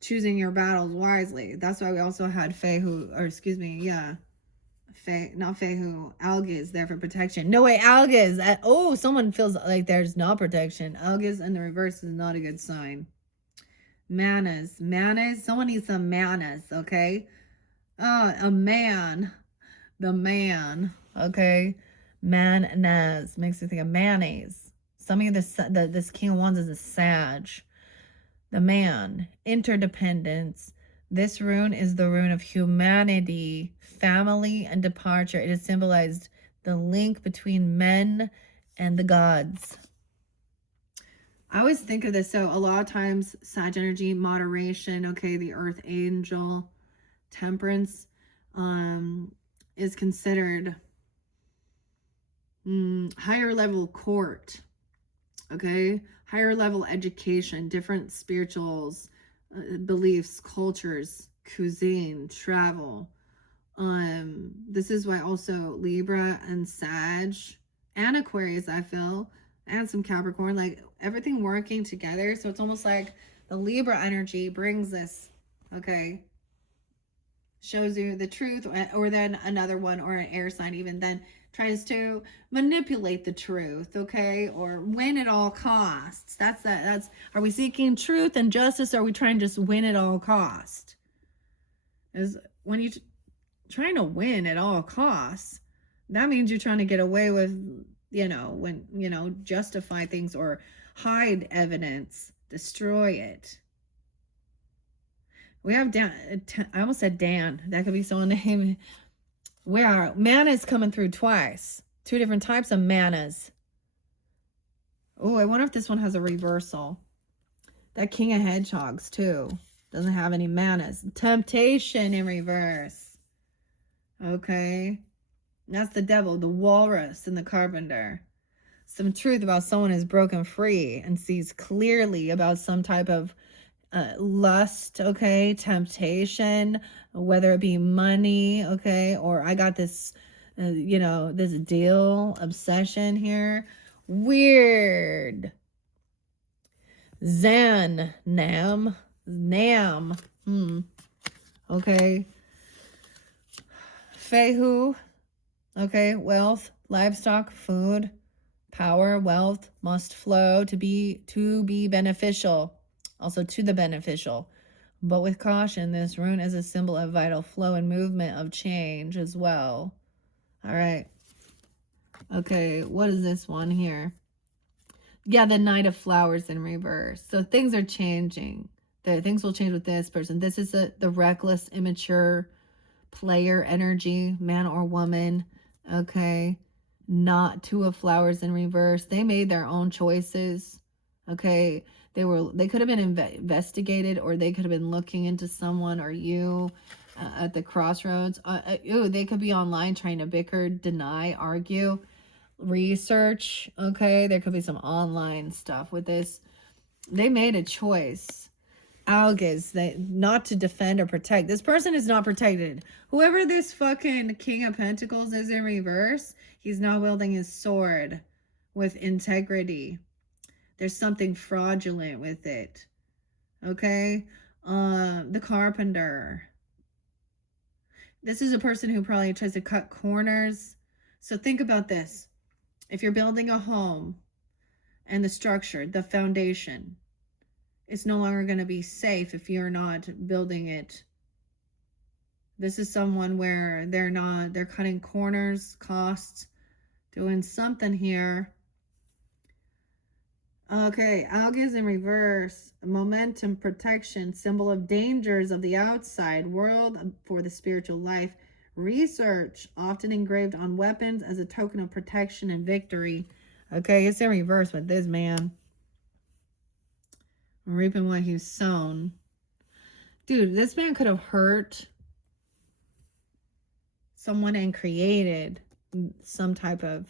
choosing your battles wisely. That's why we also had Fehu, or excuse me, yeah. Not Fehu, Algiz there for protection. No way, Algiz. Oh, someone feels like there's not protection. Algiz in the reverse is not a good sign. Manas. Someone needs some manas, okay? A man. The man, okay? Manas makes me think of mayonnaise. Something of this King of Wands is a Sag. The man, interdependence. This rune is the rune of humanity, family, and departure. It has symbolized the link between men and the gods. I always think of this. So a lot of times, Sag energy, moderation, okay, the earth angel, temperance, is considered higher level court, okay, higher level education, different spirituals, beliefs, cultures, cuisine, travel. This is why also Libra and Sag and Aquarius, I feel, and some Capricorn, like everything working together. So it's almost like the Libra energy brings this, okay, shows you the truth, or then another one or an air sign even then tries to manipulate the truth, okay, or win at all costs. That's are we seeking truth and justice, or are we trying to just win at all cost? Is when you trying to win at all costs, that means you're trying to get away with, justify things or hide evidence, destroy it. We have Dan. I almost said Dan. That could be someone's name. Where mana is coming through twice. Two different types of manas. Oh, I wonder if this one has a reversal. That King of Hedgehogs, too. Doesn't have any manas. Temptation in reverse. Okay. That's the devil, the walrus, and the carpenter. Some truth about someone is broken free and sees clearly about some type of lust, okay, temptation, whether it be money, okay, or I got this, this deal, obsession here. Weird. Nam, okay. Fehu, okay, wealth, livestock, food, power, wealth must flow to be beneficial. Also to the beneficial, but with caution. This rune is a symbol of vital flow and movement of change as well. All right. Okay, what is this one here? Yeah, the Knight of Flowers in reverse. So things are changing. Things will change with this person. This is the reckless, immature player energy, man or woman. Okay. Not Two of Flowers in reverse. They made their own choices. Okay. They could have been investigated, or they could have been looking into someone or you at the crossroads. They could be online trying to bicker, deny, argue, research. Okay, there could be some online stuff with this. They made a choice. Algiz, not to defend or protect. This person is not protected. Whoever this fucking King of Pentacles is in reverse, he's not wielding his sword with integrity. There's something fraudulent with it. Okay? The carpenter. This is a person who probably tries to cut corners. So think about this. If you're building a home and the structure, the foundation, it's no longer going to be safe if you're not building it This is someone where they're cutting corners, costs, doing something here. Okay, algae in reverse. Momentum, protection, symbol of dangers of the outside world for the spiritual life. Research, often engraved on weapons as a token of protection and victory. Okay, it's in reverse with this man. Reaping what he's sown. Dude, this man could have hurt someone and created some type of,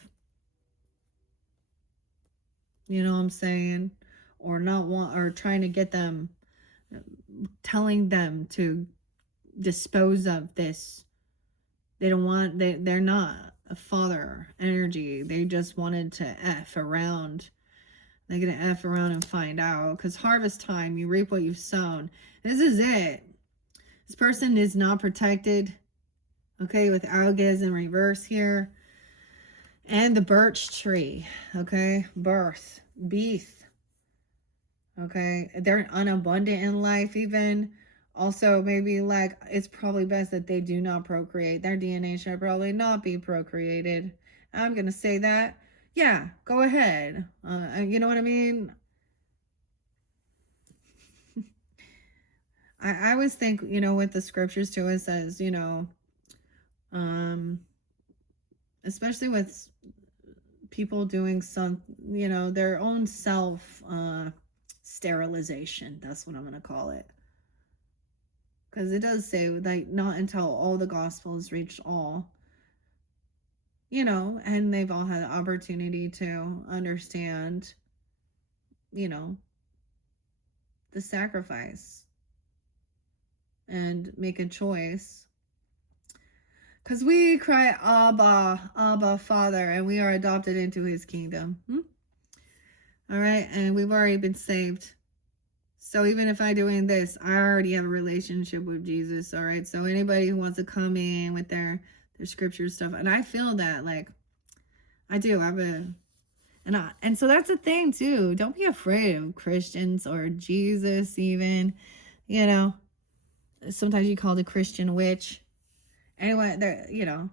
you know what I'm saying? Or not want, or trying to get them, telling them to dispose of this. They don't want, they're not a father energy. They just wanted to F around. They're going to F around and find out. Because harvest time, you reap what you've sown. This is it. This person is not protected. Okay, with algae in reverse here. And the birch tree. Okay, birth, beast. Okay, they're unabundant in life even. Also, maybe like, it's probably best that they do not procreate. Their DNA should probably not be procreated. I'm going to say that. Yeah, go ahead. You know what I mean? I always think, you know, with the scriptures too, it says, you know, especially with people doing some, you know, their own self sterilization. That's what I'm going to call it. Because it does say, like, not until all the gospels reached all, you know, and they've all had the opportunity to understand, you know, the sacrifice and make a choice. Because we cry, Abba, Abba, Father, and we are adopted into his kingdom. All right, and we've already been saved. So even if I'm doing this, I already have a relationship with Jesus, all right? So anybody who wants to come in with their scripture stuff, and I feel that, like, I do. I have a, and so that's the thing too. Don't be afraid of Christians or Jesus even, you know. Sometimes you call the Christian witch. Anyway, you know,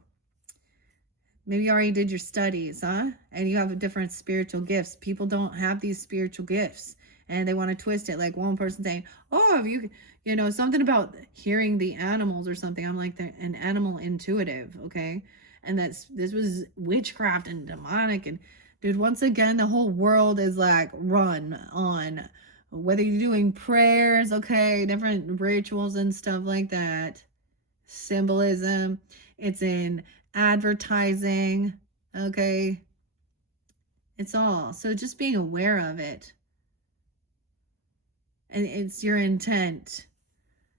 maybe you already did your studies, huh? And you have different spiritual gifts. People don't have these spiritual gifts. And they want to twist it, like one person saying, oh, if you know, something about hearing the animals or something. I'm like, an animal intuitive, okay? And this was witchcraft and demonic. And dude, once again, the whole world is like run on whether you're doing prayers, okay, different rituals and stuff like that. Symbolism. It's in advertising, okay? It's all. So just being aware of it. And it's your intent.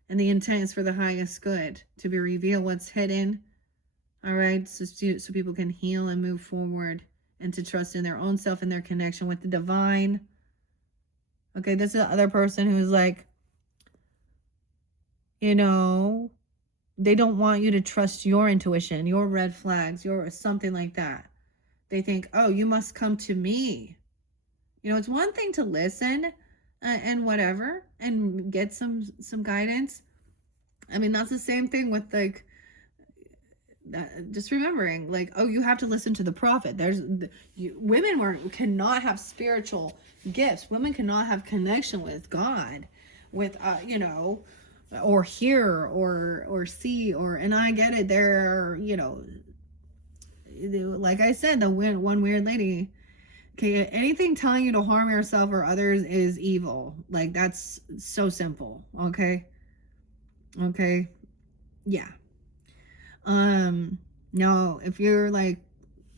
And the intent is for the highest good. To be revealed what's hidden. All right. So people can heal and move forward. And to trust in their own self and their connection with the divine. Okay. This is the other person who's like, you know, they don't want you to trust your intuition, your red flags, your something like that. They think, oh, you must come to me. You know, it's one thing to listen and whatever and get some guidance. I mean, that's the same thing with like just remembering, like, oh, you have to listen to the prophet. Women cannot have spiritual gifts. Women cannot have connection with God, with you know, or hear or see, and I get it. There, you know, like I said, the one weird lady. Okay, anything telling you to harm yourself or others is evil. Like, that's so simple. Okay. Yeah. No, if you're like,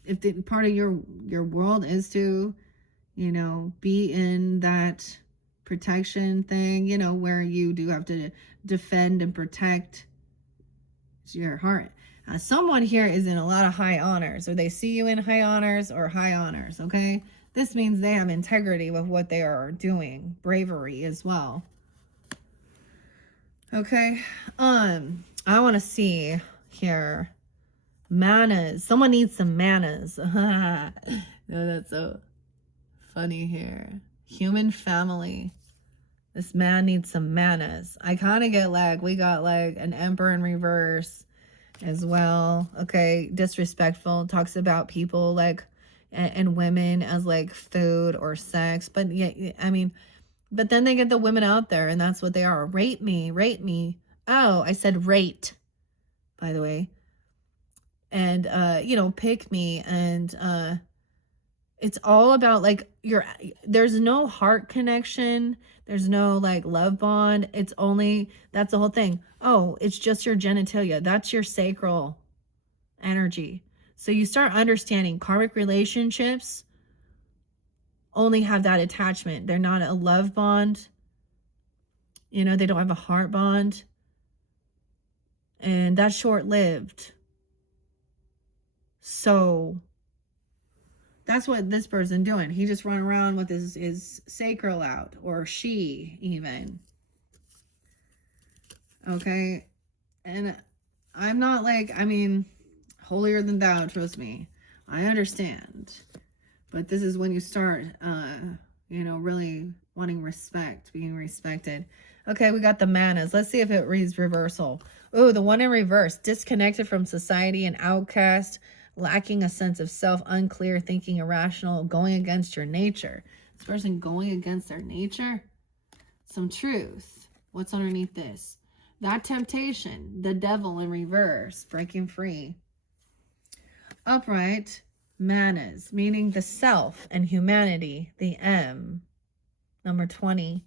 if the part of your world is to, you know, be in that protection thing, you know, where you do have to defend and protect your heart. Someone here is in a lot of high honors, or they see you in high honors or high honors, okay? This means they have integrity with what they are doing, bravery as well. Okay, I want to see here. Manas. Someone needs some manas. No, that's so funny here. Human family. This man needs some manners. I kind of get like, we got like an Emperor in reverse as well. Okay, disrespectful, talks about people like and women as like food or sex. But yeah, I mean, but then they get the women out there and that's what they are. Rate me, rate me. Oh, I said rate, by the way. And pick me. And it's all about like there's no heart connection, there's no like love bond. It's only, that's the whole thing. Oh, it's just your genitalia, that's your sacral energy. So you start understanding karmic relationships only have that attachment. They're not a love bond. They don't have a heart bond. And that's short-lived. So that's what this person doing. He just run around with his sacral out, or she even. Okay. And I'm not like, holier than thou, trust me. I understand. But this is when you start, really wanting respect, being respected. Okay, we got the manas. Let's see if it reads reversal. Oh, the one in reverse. Disconnected from society, an outcast, lacking a sense of self, unclear, thinking irrational, going against your nature. This person going against their nature? Some truth. What's underneath this? That temptation, the devil in reverse, breaking free. Upright, manas, meaning the self and humanity, the M. Number 20.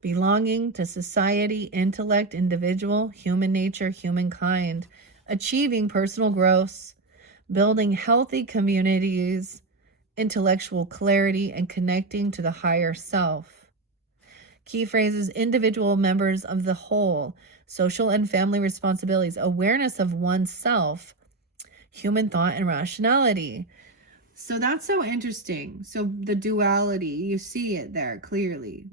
Belonging to society, intellect, individual, human nature, humankind. Achieving personal growth, building healthy communities, intellectual clarity, and connecting to the higher self. Key phrases: individual, members of the whole, social and family responsibilities, awareness of oneself, human thought and rationality. So that's so interesting. So the duality, you see it there clearly.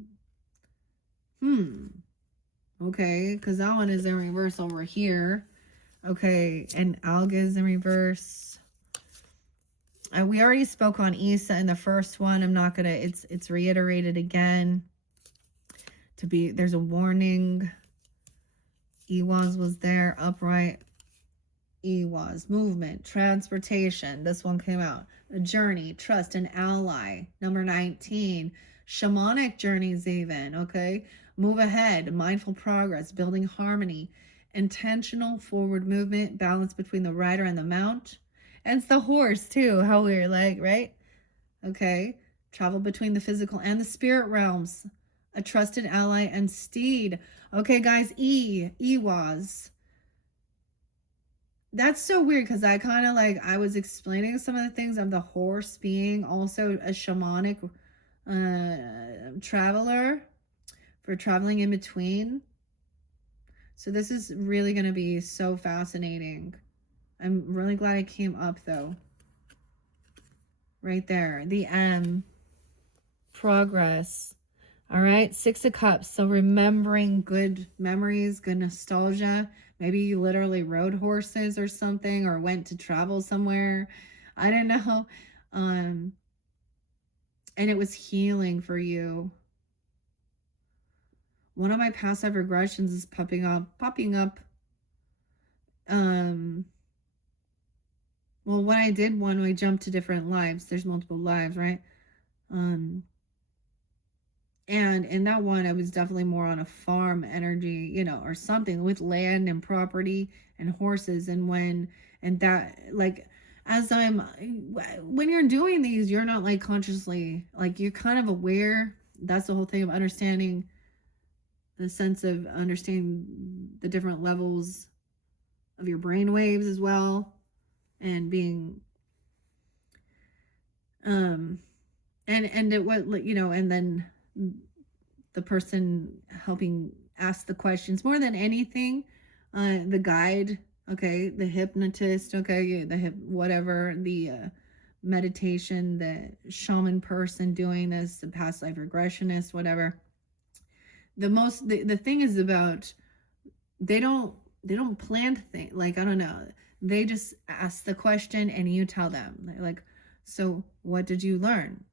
Okay, because that one is in reverse over here. Okay, and Alga is in reverse. We already spoke on Isa in the first one. I'm not gonna, it's reiterated again. There's a warning. Iwas was there, upright. Iwas, movement, transportation. This one came out. A journey, trust, an ally. Number 19, shamanic journeys even, okay? Move ahead, mindful progress, building harmony, intentional forward movement, balance between the rider and the mount. And it's the horse too, how we're like, right? Okay, travel between the physical and the spirit realms, a trusted ally and steed. Okay, guys, Iwas. That's so weird because I kind of like, I was explaining some of the things of the horse being also a shamanic traveler for traveling in between. So this is really going to be so fascinating. I'm really glad it came up though. Right there. The M. Progress. All right. 6 of Cups. So remembering good memories, good nostalgia. Maybe you literally rode horses or something, or went to travel somewhere. I don't know. And it was healing for you. One of my past life regressions is popping up. Well, when I did one, we jumped to different lives. There's multiple lives, right? And in that one, I was definitely more on a farm energy, or something with land and property and horses. And that, like, when you're doing these, you're not like consciously, like, you're kind of aware. That's the whole thing of understanding, the sense of understanding the different levels of your brain waves as well, and being and it was, and then the person helping ask the questions more than anything, the guide, okay, the hypnotist, okay, whatever, the meditation, the shaman person doing this, the past life regressionist, whatever. The thing is about, they don't plan things, like, I don't know, they just ask the question and you tell them, like, so what did you learn?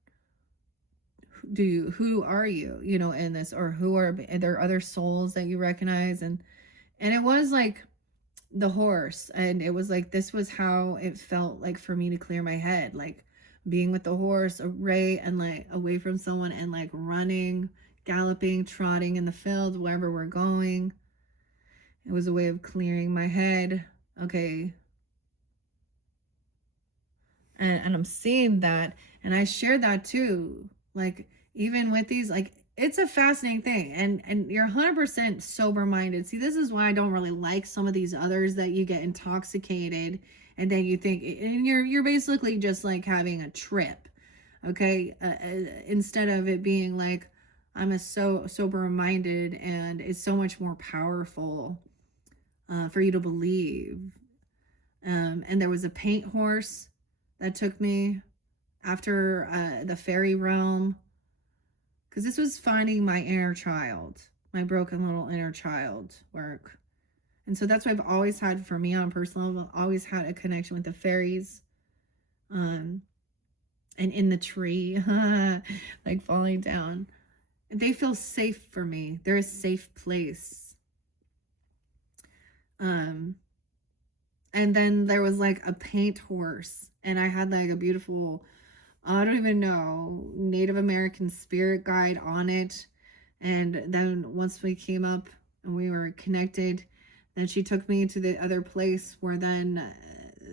who are you, you know, in this, or who are there other souls that you recognize? And it was like the horse, and it was like, this was how it felt like for me to clear my head, like being with the horse array and like away from someone, and like running, galloping, trotting in the field wherever we're going. It was a way of clearing my head. Okay. And I'm seeing that, and I share that too. Like, even with these, like, it's a fascinating thing, and you're 100% sober minded. See, this is why I don't really like some of these others that you get intoxicated, and then you think, and you're basically just like having a trip, okay? Instead of it being like, I'm a sober minded, and it's so much more powerful for you to believe. And there was a paint horse that took me after the fairy realm, because this was finding my inner child, my broken little inner child work. And so that's what I've always had, for me on a personal level, always had a connection with the fairies, and in the tree, like falling down. They feel safe for me. They're a safe place. And then there was like a paint horse, and I had like a beautiful, I don't even know, Native American spirit guide on it. And then once we came up and we were connected, then she took me to the other place where then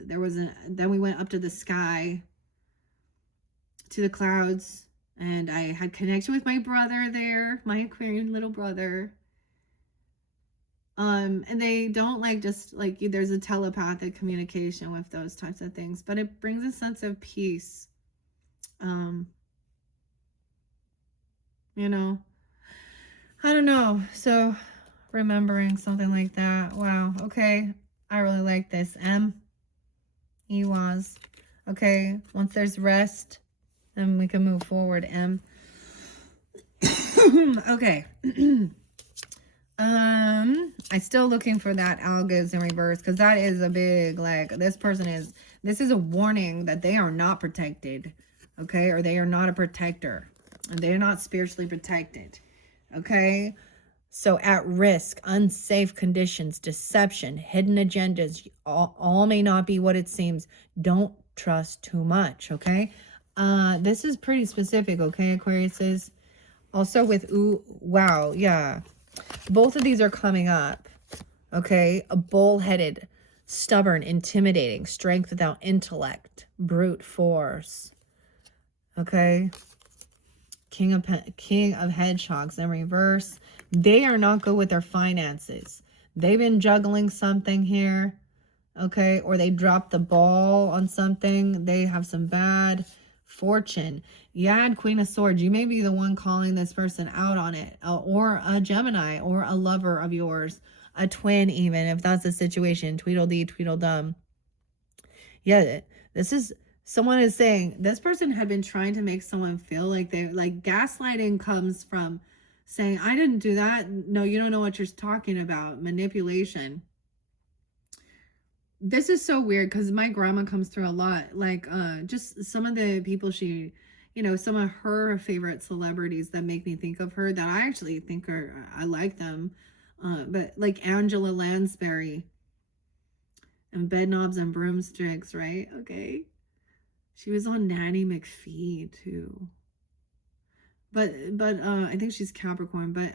then we went up to the sky, to the clouds, and I had connection with my brother there, my Aquarian little brother. And they don't like, just like, there's a telepathic communication with those types of things, but it brings a sense of peace. You know, I don't know. So remembering something like that. Wow. Okay. I really like this. E was. Okay. Once there's rest, then we can move forward. M. Okay. I'm still looking for that algas in reverse, because that is a big, like, this is a warning that they are not protected, okay, or they are not a protector, and they are not spiritually protected, okay? So at risk, unsafe conditions, deception, hidden agendas, all may not be what it seems. Don't trust too much, okay? This is pretty specific, okay, Aquarius? Also with, ooh, wow, yeah. Both of these are coming up, okay? A bull-headed, stubborn, intimidating, strength without intellect, brute force, okay? King of hedgehogs in reverse. They are not good with their finances. They've been juggling something here, okay? Or they dropped the ball on something. They have some bad fortune. Yeah, Queen of Swords. You may be the one calling this person out on it, or a Gemini, or a lover of yours, a twin, even if that's the situation. Tweedledee, Tweedledum. Yeah, this is, someone is saying this person had been trying to make someone feel like they, like, gaslighting comes from saying, I didn't do that. No, you don't know what you're talking about. Manipulation. This is so weird, because my grandma comes through a lot. Like, just some of the people she, you know, some of her favorite celebrities that make me think of her, that I actually think I like them. But like Angela Lansbury and Bedknobs and Broomsticks, right? Okay. She was on Nanny McPhee too. But I think she's Capricorn. But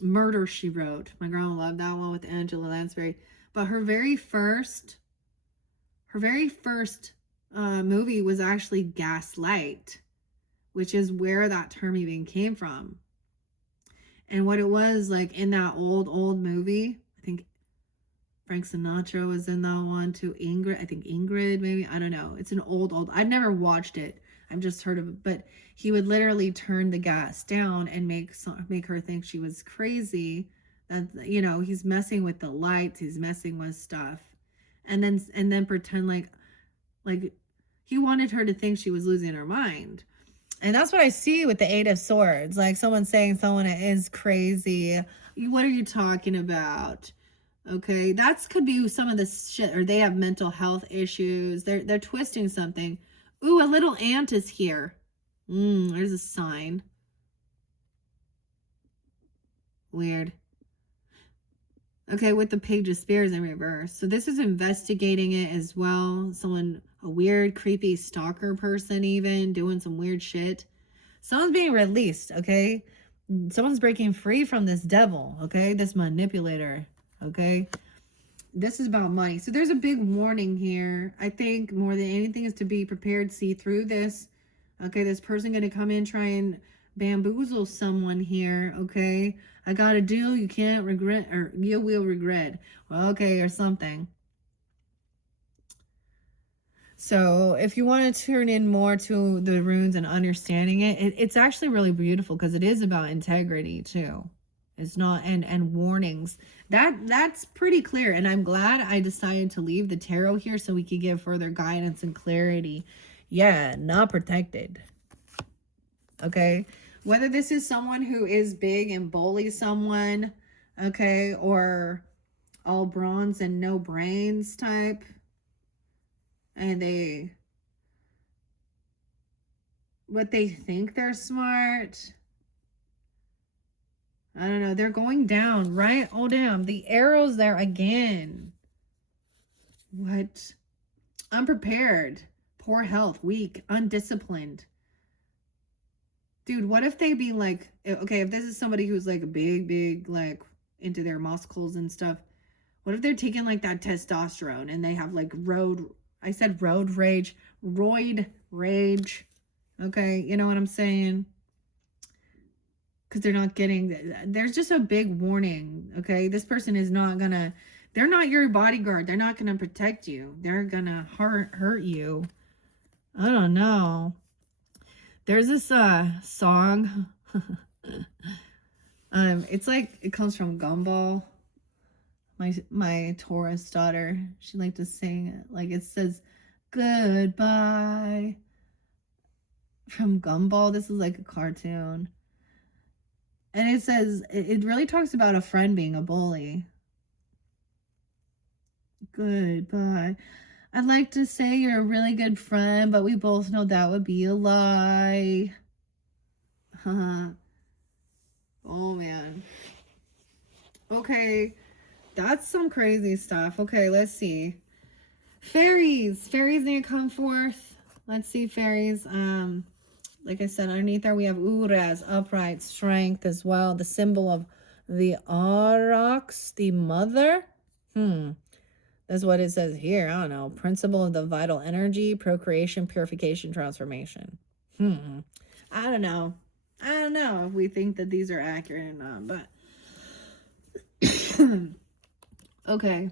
Murder, She Wrote. My grandma loved that one with Angela Lansbury. But her very first movie was actually Gaslight, which is where that term even came from. And what it was, like, in that old movie, I think Frank Sinatra was in that one too. Ingrid, maybe, I don't know. It's an old. I've never watched it. I've just heard of it. But he would literally turn the gas down and make her think she was crazy. That, you know, he's messing with the lights, he's messing with stuff, and then pretend like he wanted her to think she was losing her mind. And that's what I see with the Eight of Swords. Like, someone saying someone is crazy. What are you talking about? Okay, that could be some of the shit, or they have mental health issues. They're twisting something. Ooh, a little ant is here. There's a sign. Weird. Okay, with the Page of Spears in reverse. So this is investigating it as well. Someone, a weird, creepy stalker person even, doing some weird shit. Someone's being released, okay? Someone's breaking free from this devil, okay? This manipulator, okay? This is about money. So there's a big warning here. I think more than anything is to be prepared, see through this. Okay, this person going to come in, try and bamboozle someone here, okay? I got a deal you can't regret, or you will regret. Well, okay, or something. So if you want to turn in more to the runes and understanding it, it's actually really beautiful because it is about integrity too. It's not, and warnings. That's pretty clear. And I'm glad I decided to leave the tarot here so we could give further guidance and clarity. Yeah, not protected. Okay. Whether this is someone who is big and bullies someone, okay, or all bronze and no brains type, and but they think they're smart. I don't know. They're going down, right? Oh, damn. The arrow's there again. What? Unprepared. Poor health. Weak. Undisciplined. Dude, what if they be like, okay, if this is somebody who's like big, like into their muscles and stuff, what if they're taking like that testosterone and they have like roid rage. Okay, you know what I'm saying? Because they're not getting, there's just a big warning, okay? This person is not gonna, they're not your bodyguard. They're not gonna protect you. They're gonna hurt you. I don't know. There's this song. It's like, it comes from Gumball. My Taurus daughter, she liked to sing it. Like it says, goodbye. From Gumball. This is like a cartoon. And it says, it really talks about a friend being a bully. Goodbye. I'd like to say you're a really good friend, but we both know that would be a lie. Oh, man. Okay. That's some crazy stuff. Okay, let's see. Fairies. Fairies need to come forth. Let's see, fairies. Like I said, underneath there we have Uras, upright, strength as well. The symbol of the Aurochs, the mother. That's what it says here. I don't know. Principle of the vital energy, procreation, purification, transformation. I don't know. I don't know if we think that these are accurate or not, but okay.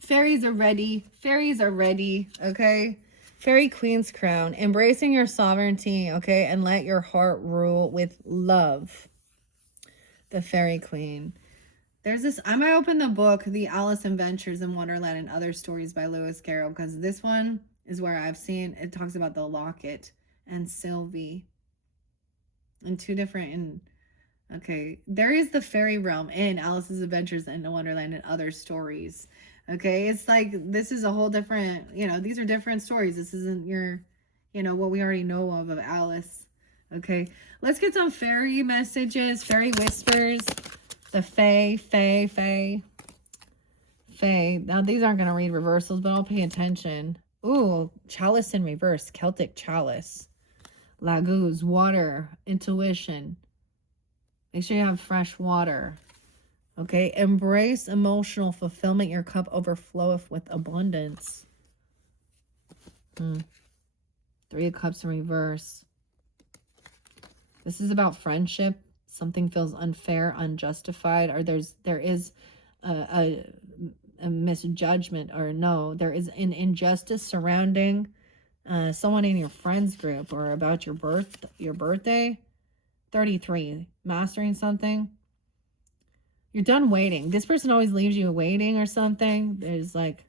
Fairies are ready. Fairies are ready. Okay. Fairy Queen's crown, embracing your sovereignty, okay, and let your heart rule with love. The Fairy Queen. There's this, I might open the book, The Alice Adventures in Wonderland and Other Stories by Lewis Carroll, because this one is where I've seen, it talks about the locket and Sylvie. And two different, okay, there is the fairy realm in Alice's Adventures in Wonderland and Other Stories. Okay, it's like, this is a whole different, these are different stories. This isn't your, what we already know of Alice. Okay, let's get some fairy messages, fairy whispers. The Fae. Now, these aren't going to read reversals, but I'll pay attention. Ooh, chalice in reverse, Celtic chalice. Lagoons, water, intuition. Make sure you have fresh water. Okay, embrace emotional fulfillment. Your cup overfloweth with abundance. 3 of Cups in reverse. This is about friendship. Something feels unfair, unjustified, or there is a misjudgment, or no, there is an injustice surrounding someone in your friends group or about your birthday. 33, mastering something. You're done waiting. This person always leaves you waiting or something. It's like,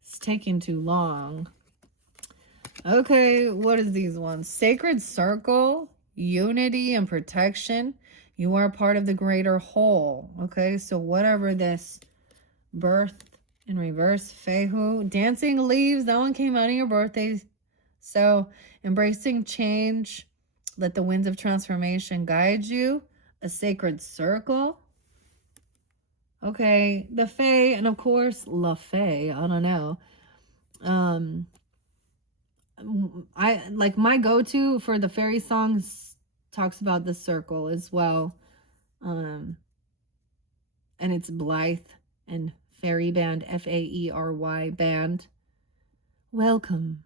it's taking too long. Okay, what is these ones? Sacred circle, unity and protection. You are part of the greater whole. Okay, so whatever this birth in reverse, Fehu. Dancing leaves, that one came out of your birthday. So embracing change. Let the winds of transformation guide you. A sacred circle. Okay, the Fae, and of course, La Fae. I don't know. I like my go-to for the fairy songs talks about the circle as well. Um, and it's Blythe and Fairy Band, Faery band. Welcome.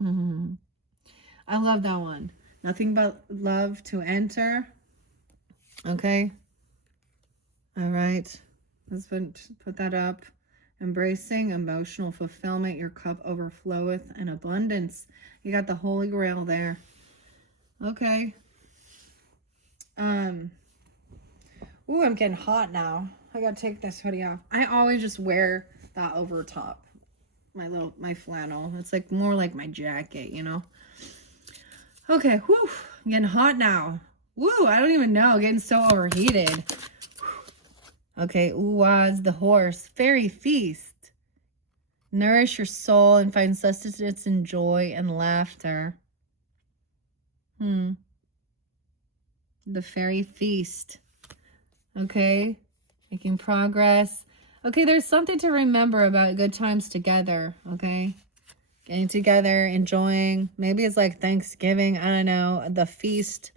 I love that one. Nothing but love to enter. Okay. All right. Let's put that up. Embracing emotional fulfillment, your cup overfloweth in abundance. You got the Holy Grail there. Okay. Ooh, I'm getting hot now. I gotta take this hoodie off. I always just wear that over top. My flannel. It's like more like my jacket, you know. Okay, whew. I'm getting hot now. Woo, I don't even know. Getting so overheated. Okay, Uwaz the horse. Fairy feast. Nourish your soul and find sustenance in joy and laughter. The fairy feast. Okay, making progress. Okay, there's something to remember about good times together. Okay, getting together, enjoying. Maybe it's like Thanksgiving. I don't know. The feast.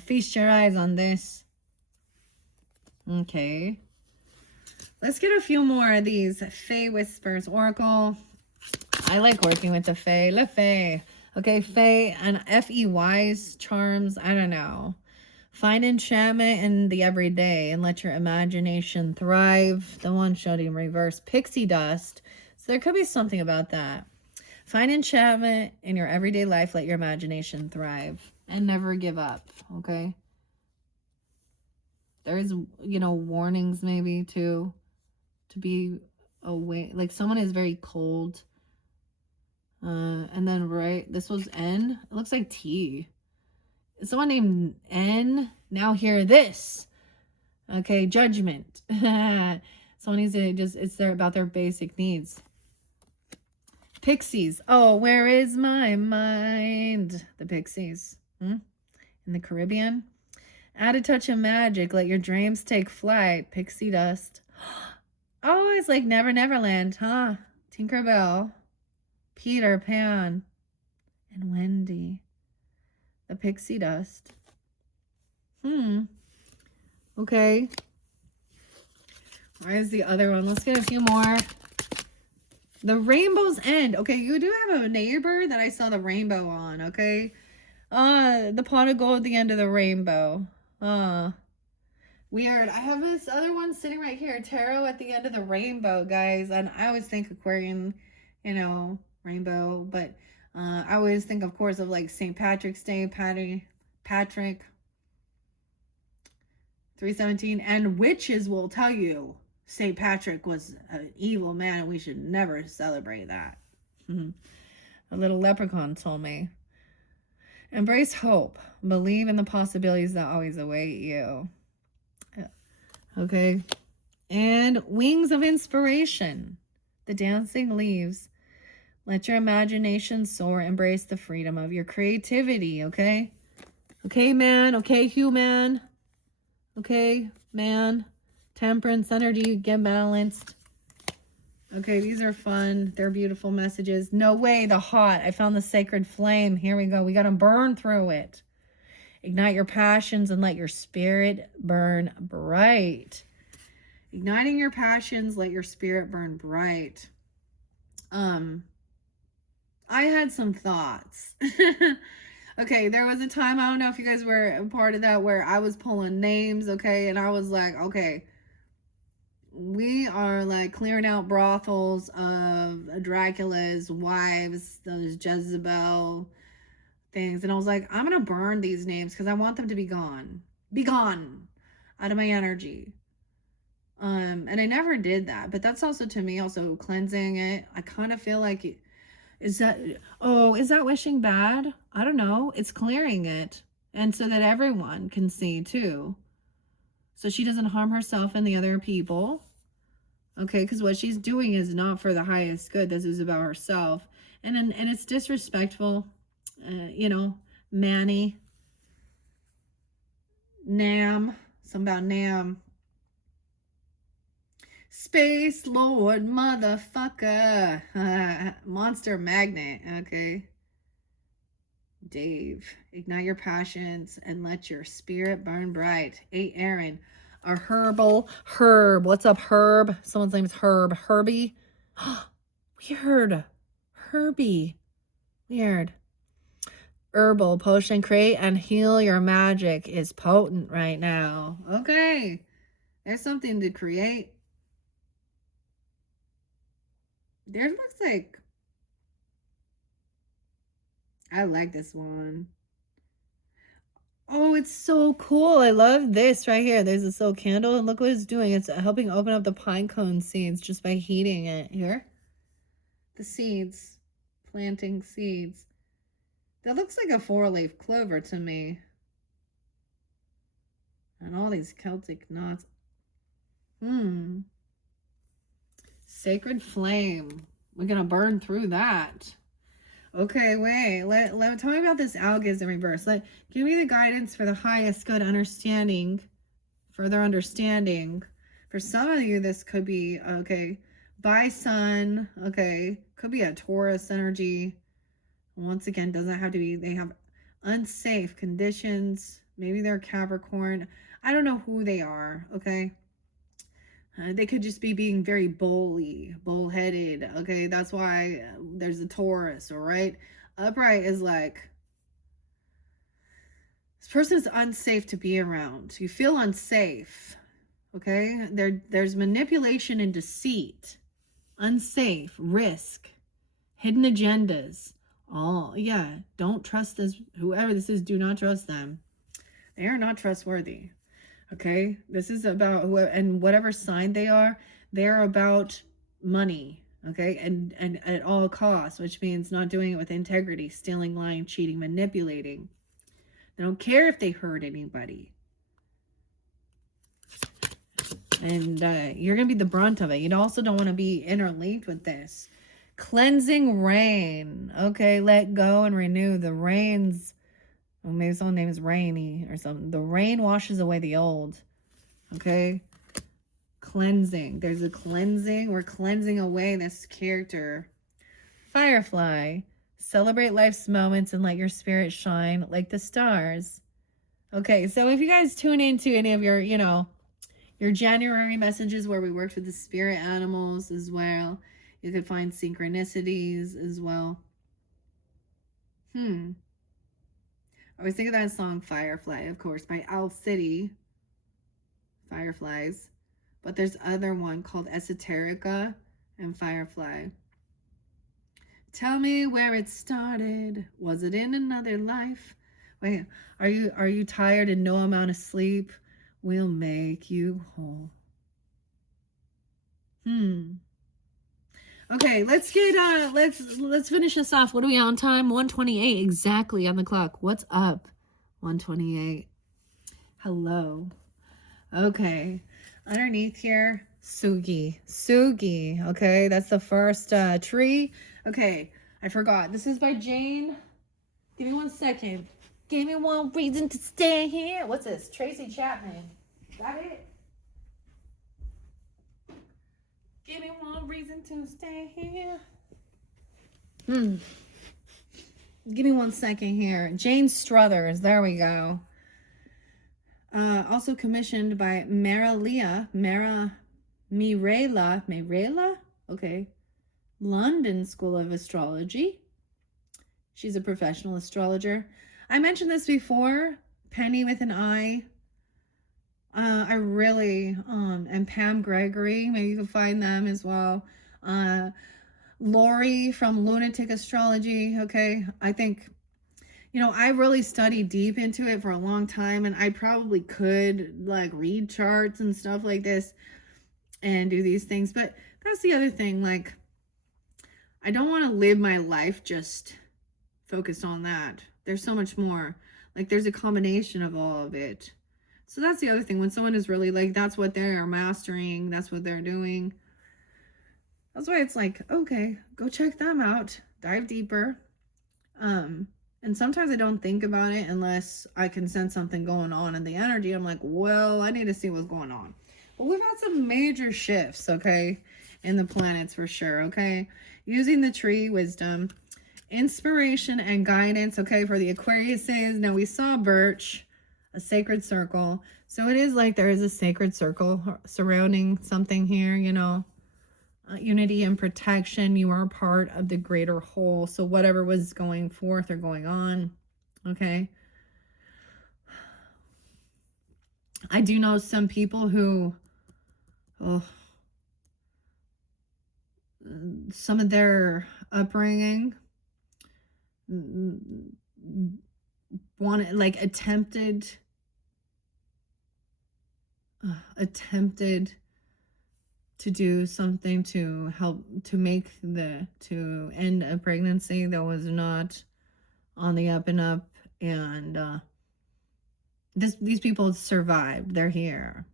Feast your eyes on this. Okay. Let's get a few more of these. Fae Whispers Oracle. I like working with the Fae. Le Fae. Okay, Fae and Fey's charms. I don't know. Find enchantment in the everyday and let your imagination thrive. The one showed in reverse. Pixie dust. So there could be something about that. Find enchantment in your everyday life. Let your imagination thrive. And never give up. Okay? There is, warnings maybe too. To be away. Like someone is very cold. And then this was N. It looks like T. Someone named N. Now hear this. Okay, judgment. Someone needs to it's about their basic needs. Pixies. Oh, where is my mind? The Pixies. In the Caribbean. Add a touch of magic. Let your dreams take flight. Pixie dust. Oh, it's like Never Neverland, huh? Tinkerbell. Peter Pan. And Wendy. The pixie dust. Okay. Where is the other one? Let's get a few more. The Rainbow's End. Okay, you do have a neighbor that I saw the rainbow on, okay? The pot of gold at the end of the rainbow. Weird. I have this other one sitting right here. Tarot at the end of the rainbow, guys. And I always think Aquarian, rainbow. But I always think, of course, of like St. Patrick's Day, Patrick. 317. And witches will tell you St. Patrick was an evil man and we should never celebrate that. A little leprechaun told me. Embrace hope. Believe in the possibilities that always await you. Okay. And Wings of Inspiration. The Dancing Leaves. Let your imagination soar. Embrace the freedom of your creativity. Okay. Okay, man. Okay, human. Okay, man. Temperance energy. Get balanced. Okay, these are fun. They're beautiful messages. No way, the hot. I found the sacred flame. Here we go. We got to burn through it. Ignite your passions and let your spirit burn bright. Igniting your passions, let your spirit burn bright. I had some thoughts. Okay, there was a time, I don't know if you guys were a part of that, where I was pulling names, okay, and I was like, okay, we are like clearing out brothels of Dracula's wives, those Jezebel things, and I was like, I'm gonna burn these names because I want them to be gone out of my energy. And I never did that, but that's also, to me, also cleansing it. I kind of feel like is that wishing bad? I don't know. It's clearing it, and so that everyone can see too, so she doesn't harm herself and the other people. Okay, because what she's doing is not for the highest good. This is about herself, and it's disrespectful. Manny, Nam, something about Nam. Space Lord motherfucker. Monster magnet. Okay. Dave, ignite your passions and let your spirit burn bright. 8 Aaron, a herbal herb. What's up, Herb? Someone's name is Herb. Herbie. Weird. Herbie. Weird. Herbal potion, create and heal your magic is potent right now. Okay. There's something to create. There looks like, I like this one. Oh, it's so cool. I love this right here. There's this little candle, and look what it's doing. It's helping open up the pine cone seeds just by heating it. Here. The seeds. Planting seeds. That looks like a 4-leaf clover to me. And all these Celtic knots. Sacred flame. We're going to burn through that. Okay, wait. Tell me about this algas in reverse. Give me the guidance for the highest good understanding. Further understanding. For some of you, this could be, okay, by sun. Okay. Could be a Taurus energy. Once again, doesn't have to be. They have unsafe conditions. Maybe they're Capricorn. I don't know who they are. Okay. They could just be being very bullheaded. Okay, that's why there's a Taurus, all right? Upright is like, this person is unsafe to be around. You feel unsafe, okay? There's manipulation and deceit, unsafe, risk, hidden agendas. Oh, yeah, don't trust this. Whoever this is, do not trust them. They are not trustworthy. Okay, this is about whoever, and whatever sign they are about money. Okay, and at all costs, which means not doing it with integrity, stealing, lying, cheating, manipulating. They don't care if they hurt anybody. And you're going to be the brunt of it. You also don't want to be interlinked with this. Cleansing rain. Okay, let go and renew. The rains. Well, maybe someone's name is Rainy or something. The rain washes away the old. Okay? Cleansing. There's a cleansing. We're cleansing away this character. Firefly. Celebrate life's moments and let your spirit shine like the stars. Okay, so if you guys tune into any of your, your January messages where we worked with the spirit animals as well, you could find synchronicities as well. I was thinking of that song Firefly, of course, by Owl City. Fireflies. But there's other one called Esoterica and Firefly. Tell me where it started. Was it in another life? Wait, are you tired and no amount of sleep will make you whole? Okay, let's get let's finish this off. What are we on time? 1:28 exactly on the clock. What's up? 1:28. Hello. Okay. Underneath here, Sugi. Okay, that's the first tree. Okay, I forgot. This is by Jane. Give me 1 second. Give me one reason to stay here. What's this? Tracy Chapman. Is that it? Give me one reason to stay here. Give me 1 second here. Jane Struthers. There we go. Also commissioned by Mirela. Okay. London School of Astrology. She's a professional astrologer. I mentioned this before. Penny with an I. I really, and Pam Gregory, maybe you can find them as well. Lori from Lunatic Astrology, okay? I think, I really studied deep into it for a long time, and I probably could, read charts and stuff like this and do these things, but that's the other thing, I don't want to live my life just focused on that. There's so much more. There's a combination of all of it. So that's the other thing. When someone is really that's what they are mastering, that's what they're doing. That's why it's okay, go check them out. Dive deeper. And sometimes I don't think about it unless I can sense something going on in the energy. I'm well, I need to see what's going on. But we've had some major shifts, okay, in the planets for sure, okay? Using the tree wisdom, inspiration and guidance, okay, for the Aquariuses. Now we saw birch, a sacred circle. So it is like there is a sacred circle surrounding something here, you know. Unity and protection. You are part of the greater whole. So whatever was going forth or going on, okay. I do know some people who, oh, some of their upbringing wanted, like, attempted to do something to help to end a pregnancy that was not on the up and up, and these people survived. They're here,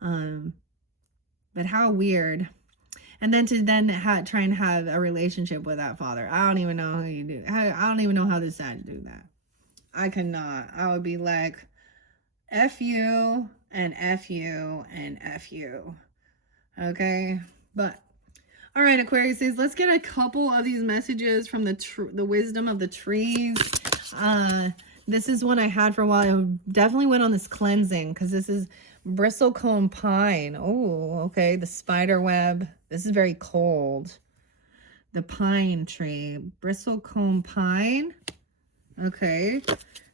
but how weird. And then to try and have a relationship with that father. I don't even know how you do. I don't even know how to decide to do that. I cannot. I would be like, F you and F you and F you. Okay? But, all right, Aquarius, let's get a couple of these messages from the wisdom of the trees. This is one I had for a while. I definitely went on this cleansing because this is bristlecone pine. Oh, okay. The spider web. This is very cold. The pine tree. Bristlecone pine. Okay.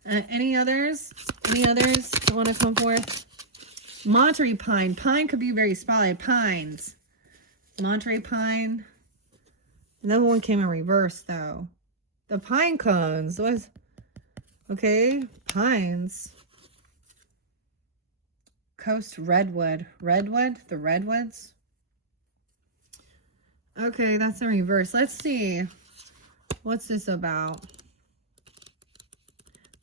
Any others? Any others want to come forth? Monterey pine. Pine could be very spotlight. Pines. Monterey pine. Another one came in reverse, though. The pine cones. What? Okay. Pines. Coast redwood. Redwood? The redwoods? Okay, that's in reverse. Let's see. What's this about?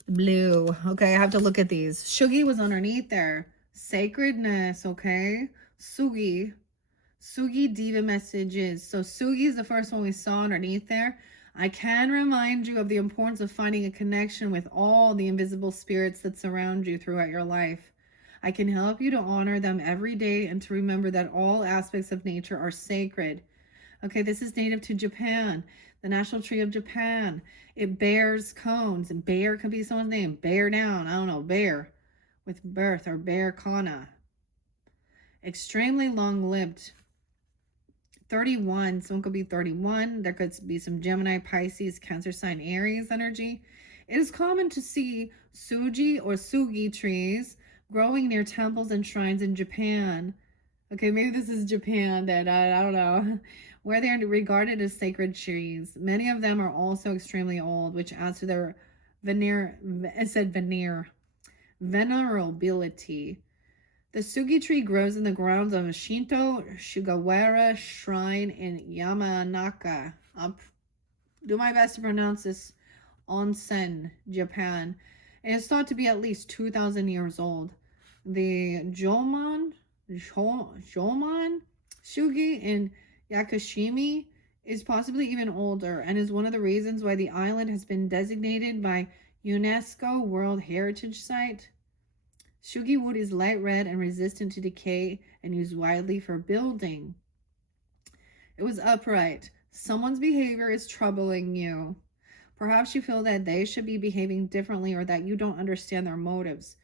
Blue. Okay, I have to look at these. Shugi was underneath there. Sacredness, okay? Sugi. Sugi Diva messages. So Sugi is the first one we saw underneath there. I can remind you of the importance of finding a connection with all the invisible spirits that surround you throughout your life. I can help you to honor them every day and to remember that all aspects of nature are sacred. Okay, this is native to Japan, the national tree of Japan. It bears cones. Bear could be someone's name. Bear down. I don't know. Bear with birth or bear kana. Extremely long-lived. 31. Someone could be 31. There could be some Gemini, Pisces, Cancer sign, Aries energy. It is common to see sugi or sugi trees growing near temples and shrines in Japan. Okay, maybe this is Japan then. I don't know. Where they are regarded as sacred trees. Many of them are also extremely old, which adds to their venerability. The sugi tree grows in the grounds of a Shinto Shugawara shrine in Yamanaka. I'll do my best to pronounce this. Onsen, Japan. It is thought to be at least 2,000 years old. The Jomon Shugi in Yakushimi is possibly even older and is one of the reasons why the island has been designated by UNESCO World Heritage Site. Shugi wood is light red and resistant to decay and used widely for building. It was upright. Someone's behavior is troubling you. Perhaps you feel that they should be behaving differently or that you don't understand their motives.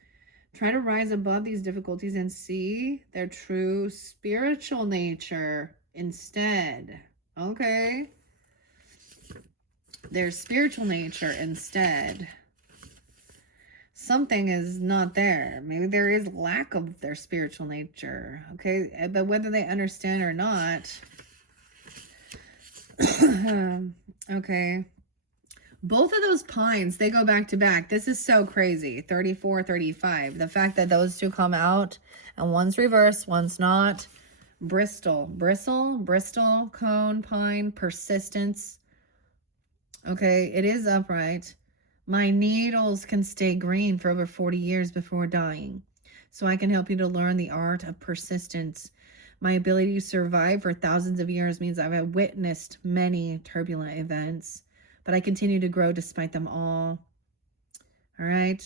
Try to rise above these difficulties and see their true spiritual nature instead. Okay? Their spiritual nature instead. Something is not there. Maybe there is lack of their spiritual nature. Okay? But whether they understand or not. Okay. Both of those pines, they go back to back. This is so crazy. 34, 35. The fact that those two come out and one's reverse, one's not. Bristol, cone, pine, persistence. Okay, it is upright. My needles can stay green for over 40 years before dying. So I can help you to learn the art of persistence. My ability to survive for thousands of years means I've witnessed many turbulent events. But I continue to grow despite them all. All right.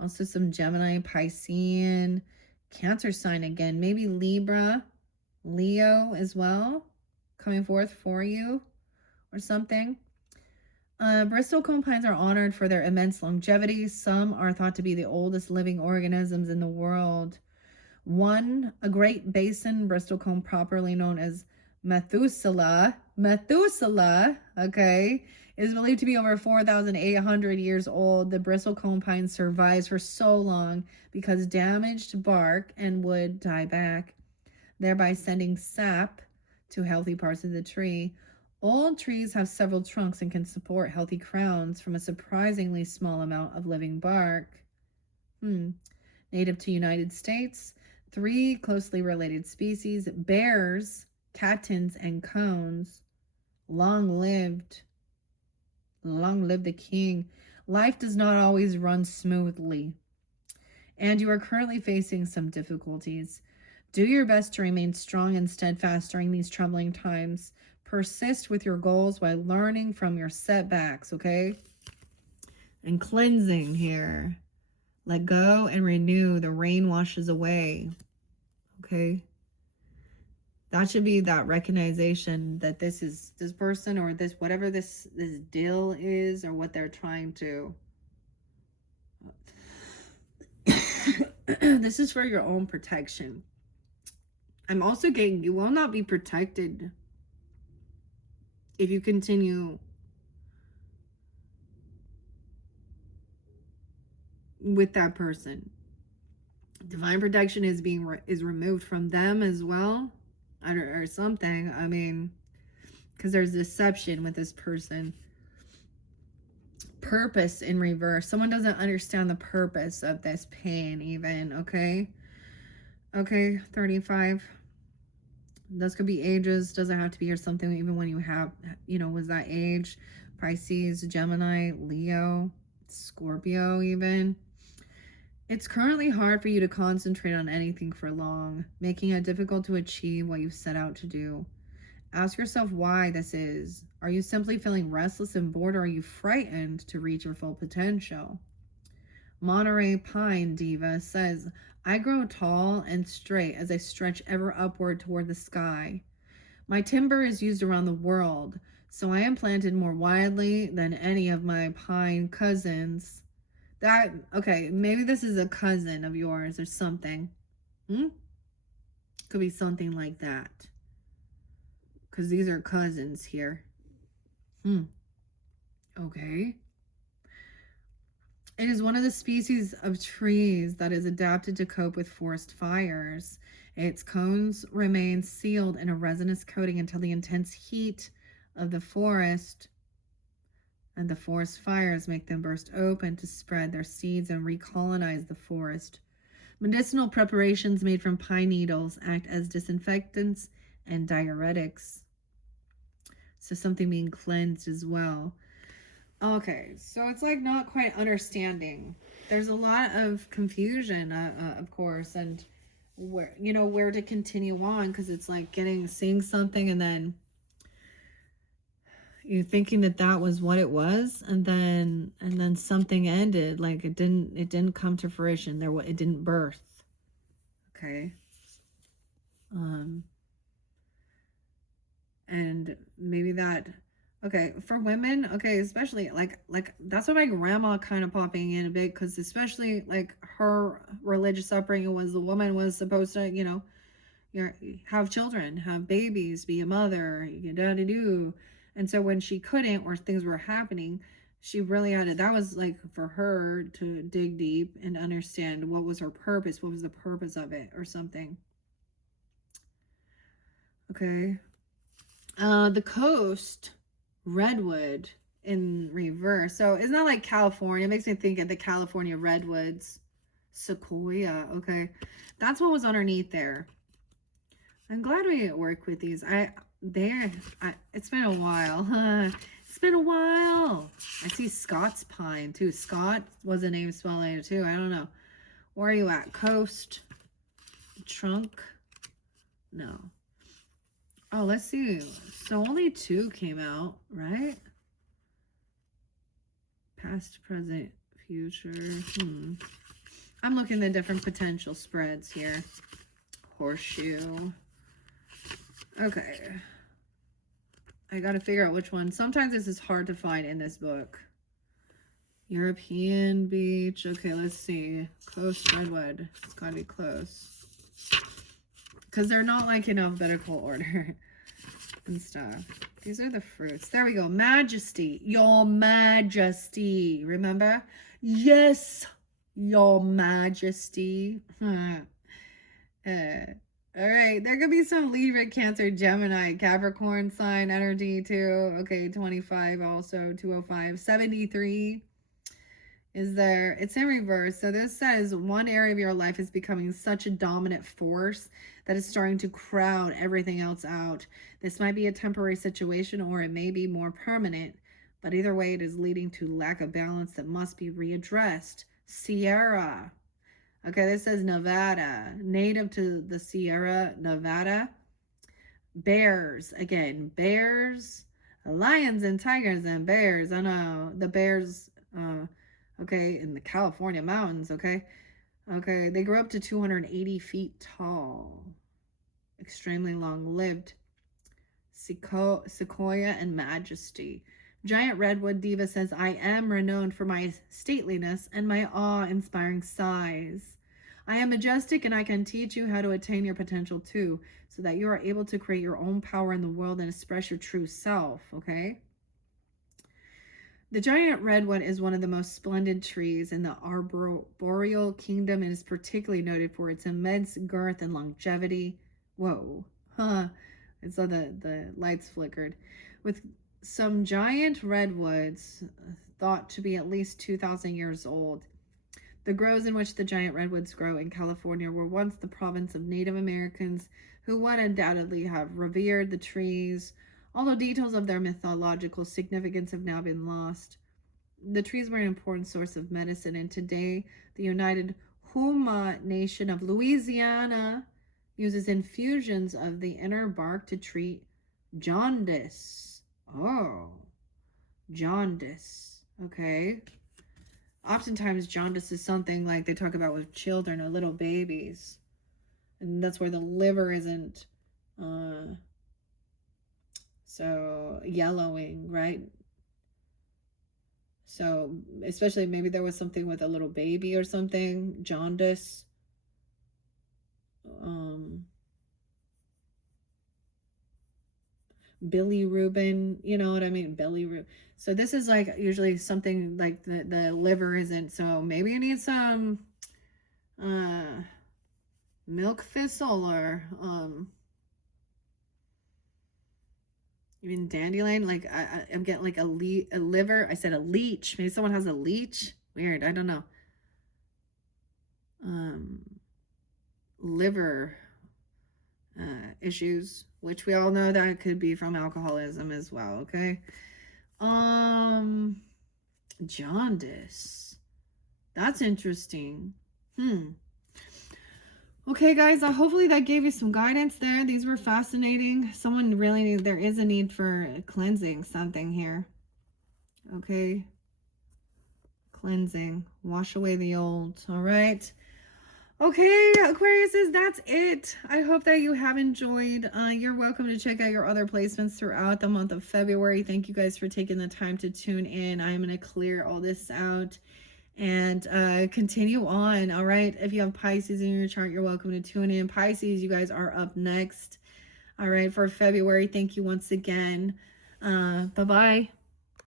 Also some Gemini, Piscean, Cancer sign again. Maybe Libra, Leo as well, coming forth for you or something. Bristlecone pines are honored for their immense longevity. Some are thought to be the oldest living organisms in the world. A Great Basin bristlecone, properly known as Methuselah, okay, is believed to be over 4,800 years old. The bristlecone pine survives for so long because damaged bark and wood die back, thereby sending sap to healthy parts of the tree. Old trees have several trunks and can support healthy crowns from a surprisingly small amount of living bark. Native to United States, 3 closely related species: bears, catkins, and cones. Long live the king. Life does not always run smoothly, and you are currently facing some difficulties. Do your best to remain strong and steadfast during these troubling times. Persist with your goals while learning from your setbacks, okay? And cleansing here. Let go and renew. The rain washes away, okay? That should be that recognition that this person or this, whatever this deal is, or what they're trying to. This is for your own protection. I'm also getting, you will not be protected if you continue with that person. Divine protection is removed from them as well, or something. I mean, because there's deception with this person. Purpose in reverse. Someone doesn't understand the purpose of this pain even, okay? Okay, 35. Those could be ages, doesn't have to be or something, even when you have, was that age. Pisces, Gemini, Leo, Scorpio even. It's currently hard for you to concentrate on anything for long, making it difficult to achieve what you've set out to do. Ask yourself why this is. Are you simply feeling restless and bored, or are you frightened to reach your full potential? Monterey Pine Diva says, I grow tall and straight as I stretch ever upward toward the sky. My timber is used around the world, so I am planted more widely than any of my pine cousins. Okay, maybe this is a cousin of yours or something. Could be something like that. Because these are cousins here. Okay. It is one of the species of trees that is adapted to cope with forest fires. Its cones remain sealed in a resinous coating until the intense heat of the forest and the forest fires make them burst open to spread their seeds and recolonize the forest. Medicinal preparations made from pine needles act as disinfectants and diuretics. So something being cleansed as well. Okay, so it's like not quite understanding. There's a lot of confusion, of course, and where to continue on, because it's like seeing something and then you thinking that was what it was, and then something ended, like it didn't come to fruition. It didn't birth. Okay. And maybe that. Okay, for women, okay, especially like that's what my grandma kind of popping in a bit, because especially like her religious upbringing was the woman was supposed to, have children, have babies, be a mother, da-da-do. And so when she couldn't, or things were happening, she really had to, that was like for her to dig deep and understand what was her purpose, what was the purpose of it or something. Okay. The coast, redwood in reverse. So it's not like California. It makes me think of the California redwoods. Sequoia. Okay. That's what was underneath there. I'm glad we work with these. It's been a while. It's been a while. I see Scott's pine too. Scott was a name spelled later too. I don't know. Where are you at? Coast. Trunk. No. Oh, let's see. So only 2 came out, right? Past, present, future. I'm looking at different potential spreads here. Horseshoe. Okay. I got to figure out which one. Sometimes this is hard to find in this book. European beach. Okay, let's see. Close redwood. It's got to be close. Because they're not like in alphabetical order and stuff. These are the fruits. There we go. Majesty. Your Majesty. Remember? Yes, Your Majesty. All right, there could be some Libra, Cancer, Gemini, Capricorn sign energy too. Okay, 25 also, 205, 73 is there. It's in reverse. So this says one area of your life is becoming such a dominant force that it's starting to crowd everything else out. This might be a temporary situation or it may be more permanent, but either way it is leading to lack of balance that must be readdressed. Sierra. Okay, this says Nevada, native to the Sierra Nevada. Bears, again, bears, lions and tigers and bears. I know the bears, okay, in the California mountains, okay. Okay, they grew up to 280 feet tall. Extremely long-lived. Sequoia and majesty. Giant redwood diva says, I am renowned for my stateliness and my awe-inspiring size. I am majestic and I can teach you how to attain your potential too, so that you are able to create your own power in the world and express your true self, okay? The giant redwood is one of the most splendid trees in the arboreal kingdom and is particularly noted for its immense girth and longevity. Whoa, huh? And so the lights flickered. With some giant redwoods thought to be at least 2,000 years old. The groves in which the giant redwoods grow in California were once the province of Native Americans who would undoubtedly have revered the trees, although details of their mythological significance have now been lost. The trees were an important source of medicine, and today the United Huma Nation of Louisiana uses infusions of the inner bark to treat jaundice. Oh, jaundice. Okay. Oftentimes, jaundice is something like they talk about with children or little babies. And that's where the liver isn't so yellowing, right? So, especially maybe there was something with a little baby or something, jaundice. Bilirubin, you know what I mean? Bilirubin. So this is like usually something like the liver isn't. So maybe you need some milk thistle or even dandelion. Like I'm getting like a liver. I said a leech. Maybe someone has a leech. Weird. I don't know. Liver issues, which we all know that could be from alcoholism as well. Okay. Jaundice. That's interesting. Okay, guys, hopefully that gave you some guidance there. These were fascinating. Someone really, there is a need for cleansing something here. Okay. Cleansing. Wash away the old. All right. Okay, Aquariuses, that's it. I hope that you have enjoyed. You're welcome to check out your other placements throughout the month of February. Thank you guys for taking the time to tune in. I'm going to clear all this out and continue on. All right, if you have Pisces in your chart, you're welcome to tune in. Pisces, you guys are up next. All right, for February, thank you once again. Bye-bye.